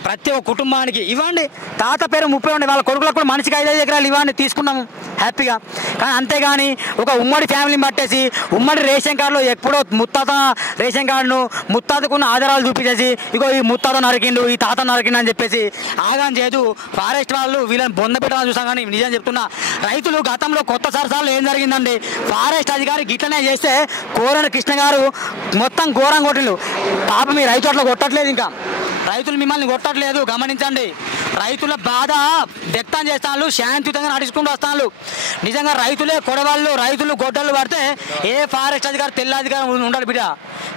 ప్రతి ఒక్క కుటుంబానికి ఇవ్వండి. తాత పేరు 30 ఉండే వాళ్ళ కొడుకులకు కూడా మనిషికి 5 ఎకరాలు ఇవ్వండి, తీసుకున్నాము హ్యాపీగా. కానీ అంతేగాని ఒక ఉమ్మడి ఫ్యామిలీని పట్టేసి ఉమ్మడి రేషన్ కార్డులో ఎప్పుడో ముత్తాత రేషన్ కార్డును ముత్తాతకున్న ఆధారాలు చూపించేసి ఇగో ఈ ముత్తాత నరికిండు, ఈ తాత నరికిండు అని చెప్పేసి ఆగాం చేయదు. ఫారెస్ట్ వాళ్ళు వీళ్ళని బొంద పెట్టాలని చూసాం. కానీ నిజం చెప్తున్నా, రైతులు గతంలో కొత్త సరసాలు ఏం జరిగిందండి, ఫారెస్ట్ అధికారి గిట్లనే చేస్తే కోరణ కృష్ణ గారు మొత్తం ఘోరం కొట్టిండు. పాపం మీ రైతు అట్లా కొట్టట్లేదు, ఇంకా రైతులు మిమ్మల్ని కొట్టట్లేదు, గమనించండి. రైతుల బాధ వ్యక్తం చేస్తాను, శాంతియుతంగా నడుచుకుంటూ వస్తాను. నిజంగా రైతులే కొడవాళ్ళు, రైతులు గొడ్డలు పడితే ఏ ఫారెస్ట్ అధికారి తెల్లాధికారం ఉండడు బిడ్డ.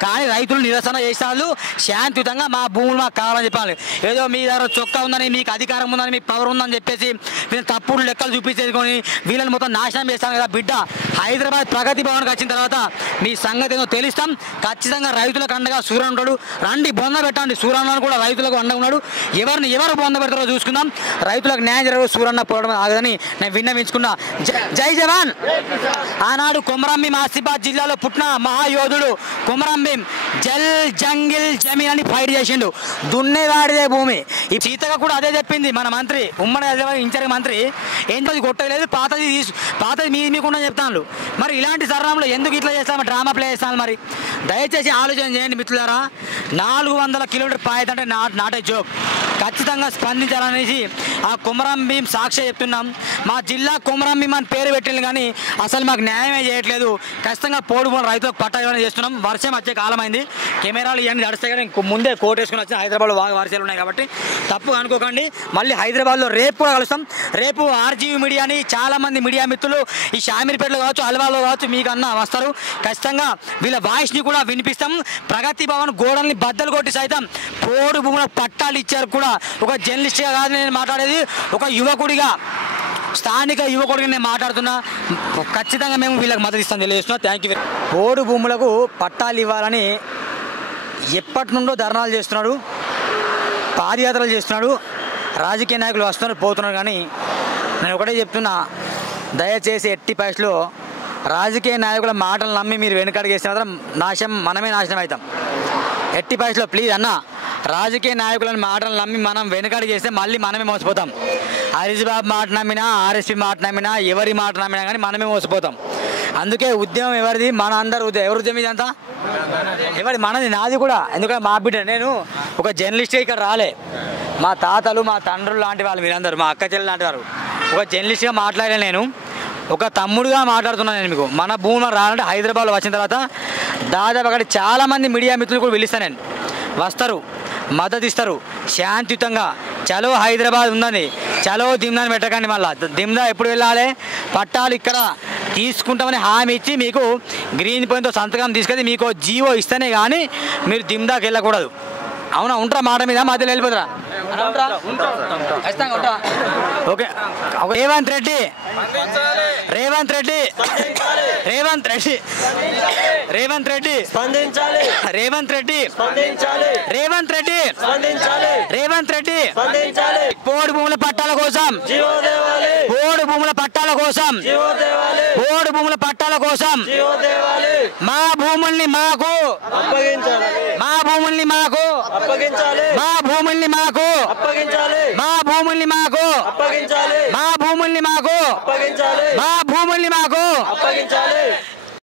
కానీ రైతులు నిరసన చేస్తాను, శాంతియుతంగా మా భూములు మాకు కావాలని చెప్పాలి. ఏదో మీ దగ్గర చొక్కా ఉందని, మీకు అధికారం ఉందని, మీకు పవర్ ఉందని చెప్పేసి వీళ్ళు తప్పుడు లెక్కలు చూపించేసుకొని వీళ్ళని మొత్తం నాశనం చేస్తాను కదా బిడ్డ. హైదరాబాద్ ప్రగతి భవన్కి వచ్చిన తర్వాత మీ సంగతి ఏదో తెలుస్తాం. ఖచ్చితంగా రైతులకు అండగా సూర్య ఉంటాడు, రండి బొంద పెట్టండి. సూర్యన్న కూడా రైతులకు అండగా ఉన్నాడు. ఎవరు బొంద పెడతారో చూసుకుందాం. రైతులకు న్యాయం జరగదు, సూరన్న పోవడం ఆగదని నేను విన్నవించుకున్నా. జై జవాన్. ఆనాడు కొమరంభీం ఆసిఫాబాద్ జిల్లాలో పుట్టిన మహాయోధుడు కొమరంభీం జల్ జంగిల్ జమీన్ అని ఫైట్ చేసిండు. దున్నేవాడిదే భూమి. ఈ సీతగా కూడా అదే చెప్పింది మన మంత్రి, ఉమ్మడి ఇన్ఛార్జ్ మంత్రి. ఏంటది కొట్టలేదు, పాతది మీకుండా చెప్తాను. మరి ఇలాంటి సరణంలో ఎందుకు ఇట్లా చేస్తాము, డ్రామా ప్లే చేస్తాను? మరి దయచేసి ఆలోచన చేయండి మిత్రులారా. 400 కిలోమీటర్ పాయత అంటే నాట్ ఏ జోక్. ఖచ్చితంగా స్పందించాలనేసి ఆ కొమరంభీం సాక్షి చెప్తున్నాం. మా జిల్లా కొమరంభీం అని పేరు పెట్టింది, కానీ అసలు మాకు న్యాయమే చేయట్లేదు. ఖచ్చితంగా పోడుమూల రైతులకు పట్టా ఇవ్వాలని చేస్తున్నాం. వర్షం వచ్చే కాలమైంది, కెమెరాలు ఇవన్నీ నడిస్తే కానీ ముందే కోట్ వేసుకుని వచ్చిన హైదరాబాద్లో బాగా వర్షాలు ఉన్నాయి కాబట్టి తప్పు అనుకోకండి. మళ్ళీ హైదరాబాద్లో రేపు కూడా కలుస్తాం. రేపు ఆర్జీవీ మీడియాని చాలామంది మీడియా మిత్రులు ఈ షామీర్పేటలో కావచ్చు, అల్వాలో కావచ్చు మీకు అన్న వస్తారు. ఖచ్చితంగా వీళ్ళ వాయిస్ని కూడా వినిపిస్తాం. ప్రగతి భవన్ గోడల్ని బద్దలు కొట్టి సైతం పోడు భూములకు పట్టాలు ఇచ్చారు కూడా. ఒక జర్నలిస్ట్గా కాదు నేను మాట్లాడేది, ఒక యువకుడిగా, స్థానిక యువకుడిగా నేను మాట్లాడుతున్నా. ఖచ్చితంగా మేము వీళ్ళకి మద్దతు ఇస్తాం తెలియజేస్తున్నా. Thank you. పోడు భూములకు పట్టాలు ఇవ్వాలని ఎప్పటి నుండో ధర్నాలు చేస్తున్నాడు, పాదయాత్రలు చేస్తున్నాడు, రాజకీయ నాయకులు వస్తున్నారు పోతున్నారు. కానీ నేను ఒకటే చెప్తున్నా, దయచేసి ఎట్టి పరిస్థితిలో రాజకీయ నాయకుల మాటలు నమ్మి మీరు వెనుకడుగేస్తే మాత్రం మనమే నాశనం అవుతాం. ఎట్టి పరిస్థితిలో ప్లీజ్ అన్న, రాజకీయ నాయకులని మాటలు నమ్మి మనం వెనుకడుగు చేస్తే మళ్ళీ మనమే మోసపోతాం. హరీష్ బాబు మాట నమ్మినా, ఆర్ఎస్పీ మాట నమ్మినా, ఎవరి మాట నమ్మినా కానీ మనమే మోసపోతాం. అందుకే ఉద్యమం ఎవరిది? మన అందరు ఎవరి ఉద్యమం ఇదంతా ఎవరి? మనది, నాది కూడా. ఎందుకంటే మా బిడ్డ, నేను ఒక జర్నలిస్ట్గా ఇక్కడ రాలే. మా తాతలు, మా తండ్రులు లాంటి వాళ్ళు మీరందరూ, మా అక్క చెల్లెలు లాంటి వారు. ఒక జర్నలిస్ట్గా మాట్లాడే నేను, ఒక తమ్ముడుగా మాట్లాడుతున్నాను నేను మీకు. మన భూమి రావాలంటే హైదరాబాద్లో వచ్చిన తర్వాత దాదాపు అక్కడ చాలామంది మీడియా మిత్రులు కూడా పిలుస్తాను నేను. వస్తారు, మద్దతు ఇస్తారు శాంతియుతంగా. చలో హైదరాబాద్ ఉందని, చలో దిమ్దాని పెట్టకండి. మళ్ళీ దిమ్దా ఎప్పుడు వెళ్ళాలి? పట్టాలు ఇక్కడ తీసుకుంటామని హామీ ఇచ్చి మీకు గ్రీన్ పాయింట్తో సంతకం తీసుకెళ్ళి మీకు జీవో ఇస్తేనే కానీ మీరు దిమ్దాకి వెళ్ళకూడదు. అవునా? ఉంటారా మాట మీద? మధ్యలో వెళ్ళిపోతారా? ఖచ్చితంగా ఉంటా. ఓకే. రేవంత్ రెడ్డి పోడు భూముల పట్టాల కోసం, పోడు భూముల పట్టాల కోసం, పోడు భూముల పట్టాల కోసం మా భూముల్ని మాకు అప్పగించాలి, మా భూముల్ని మాకు అప్పగించాలి, మా భూముల్ని మాకు అప్పగించాలి, మా భూముల్ని మాకు అప్పగించాలి, మా భూముల్ని మాకు అప్పగించాలి, మా భూముల్ని మాకు అప్పగించాలి.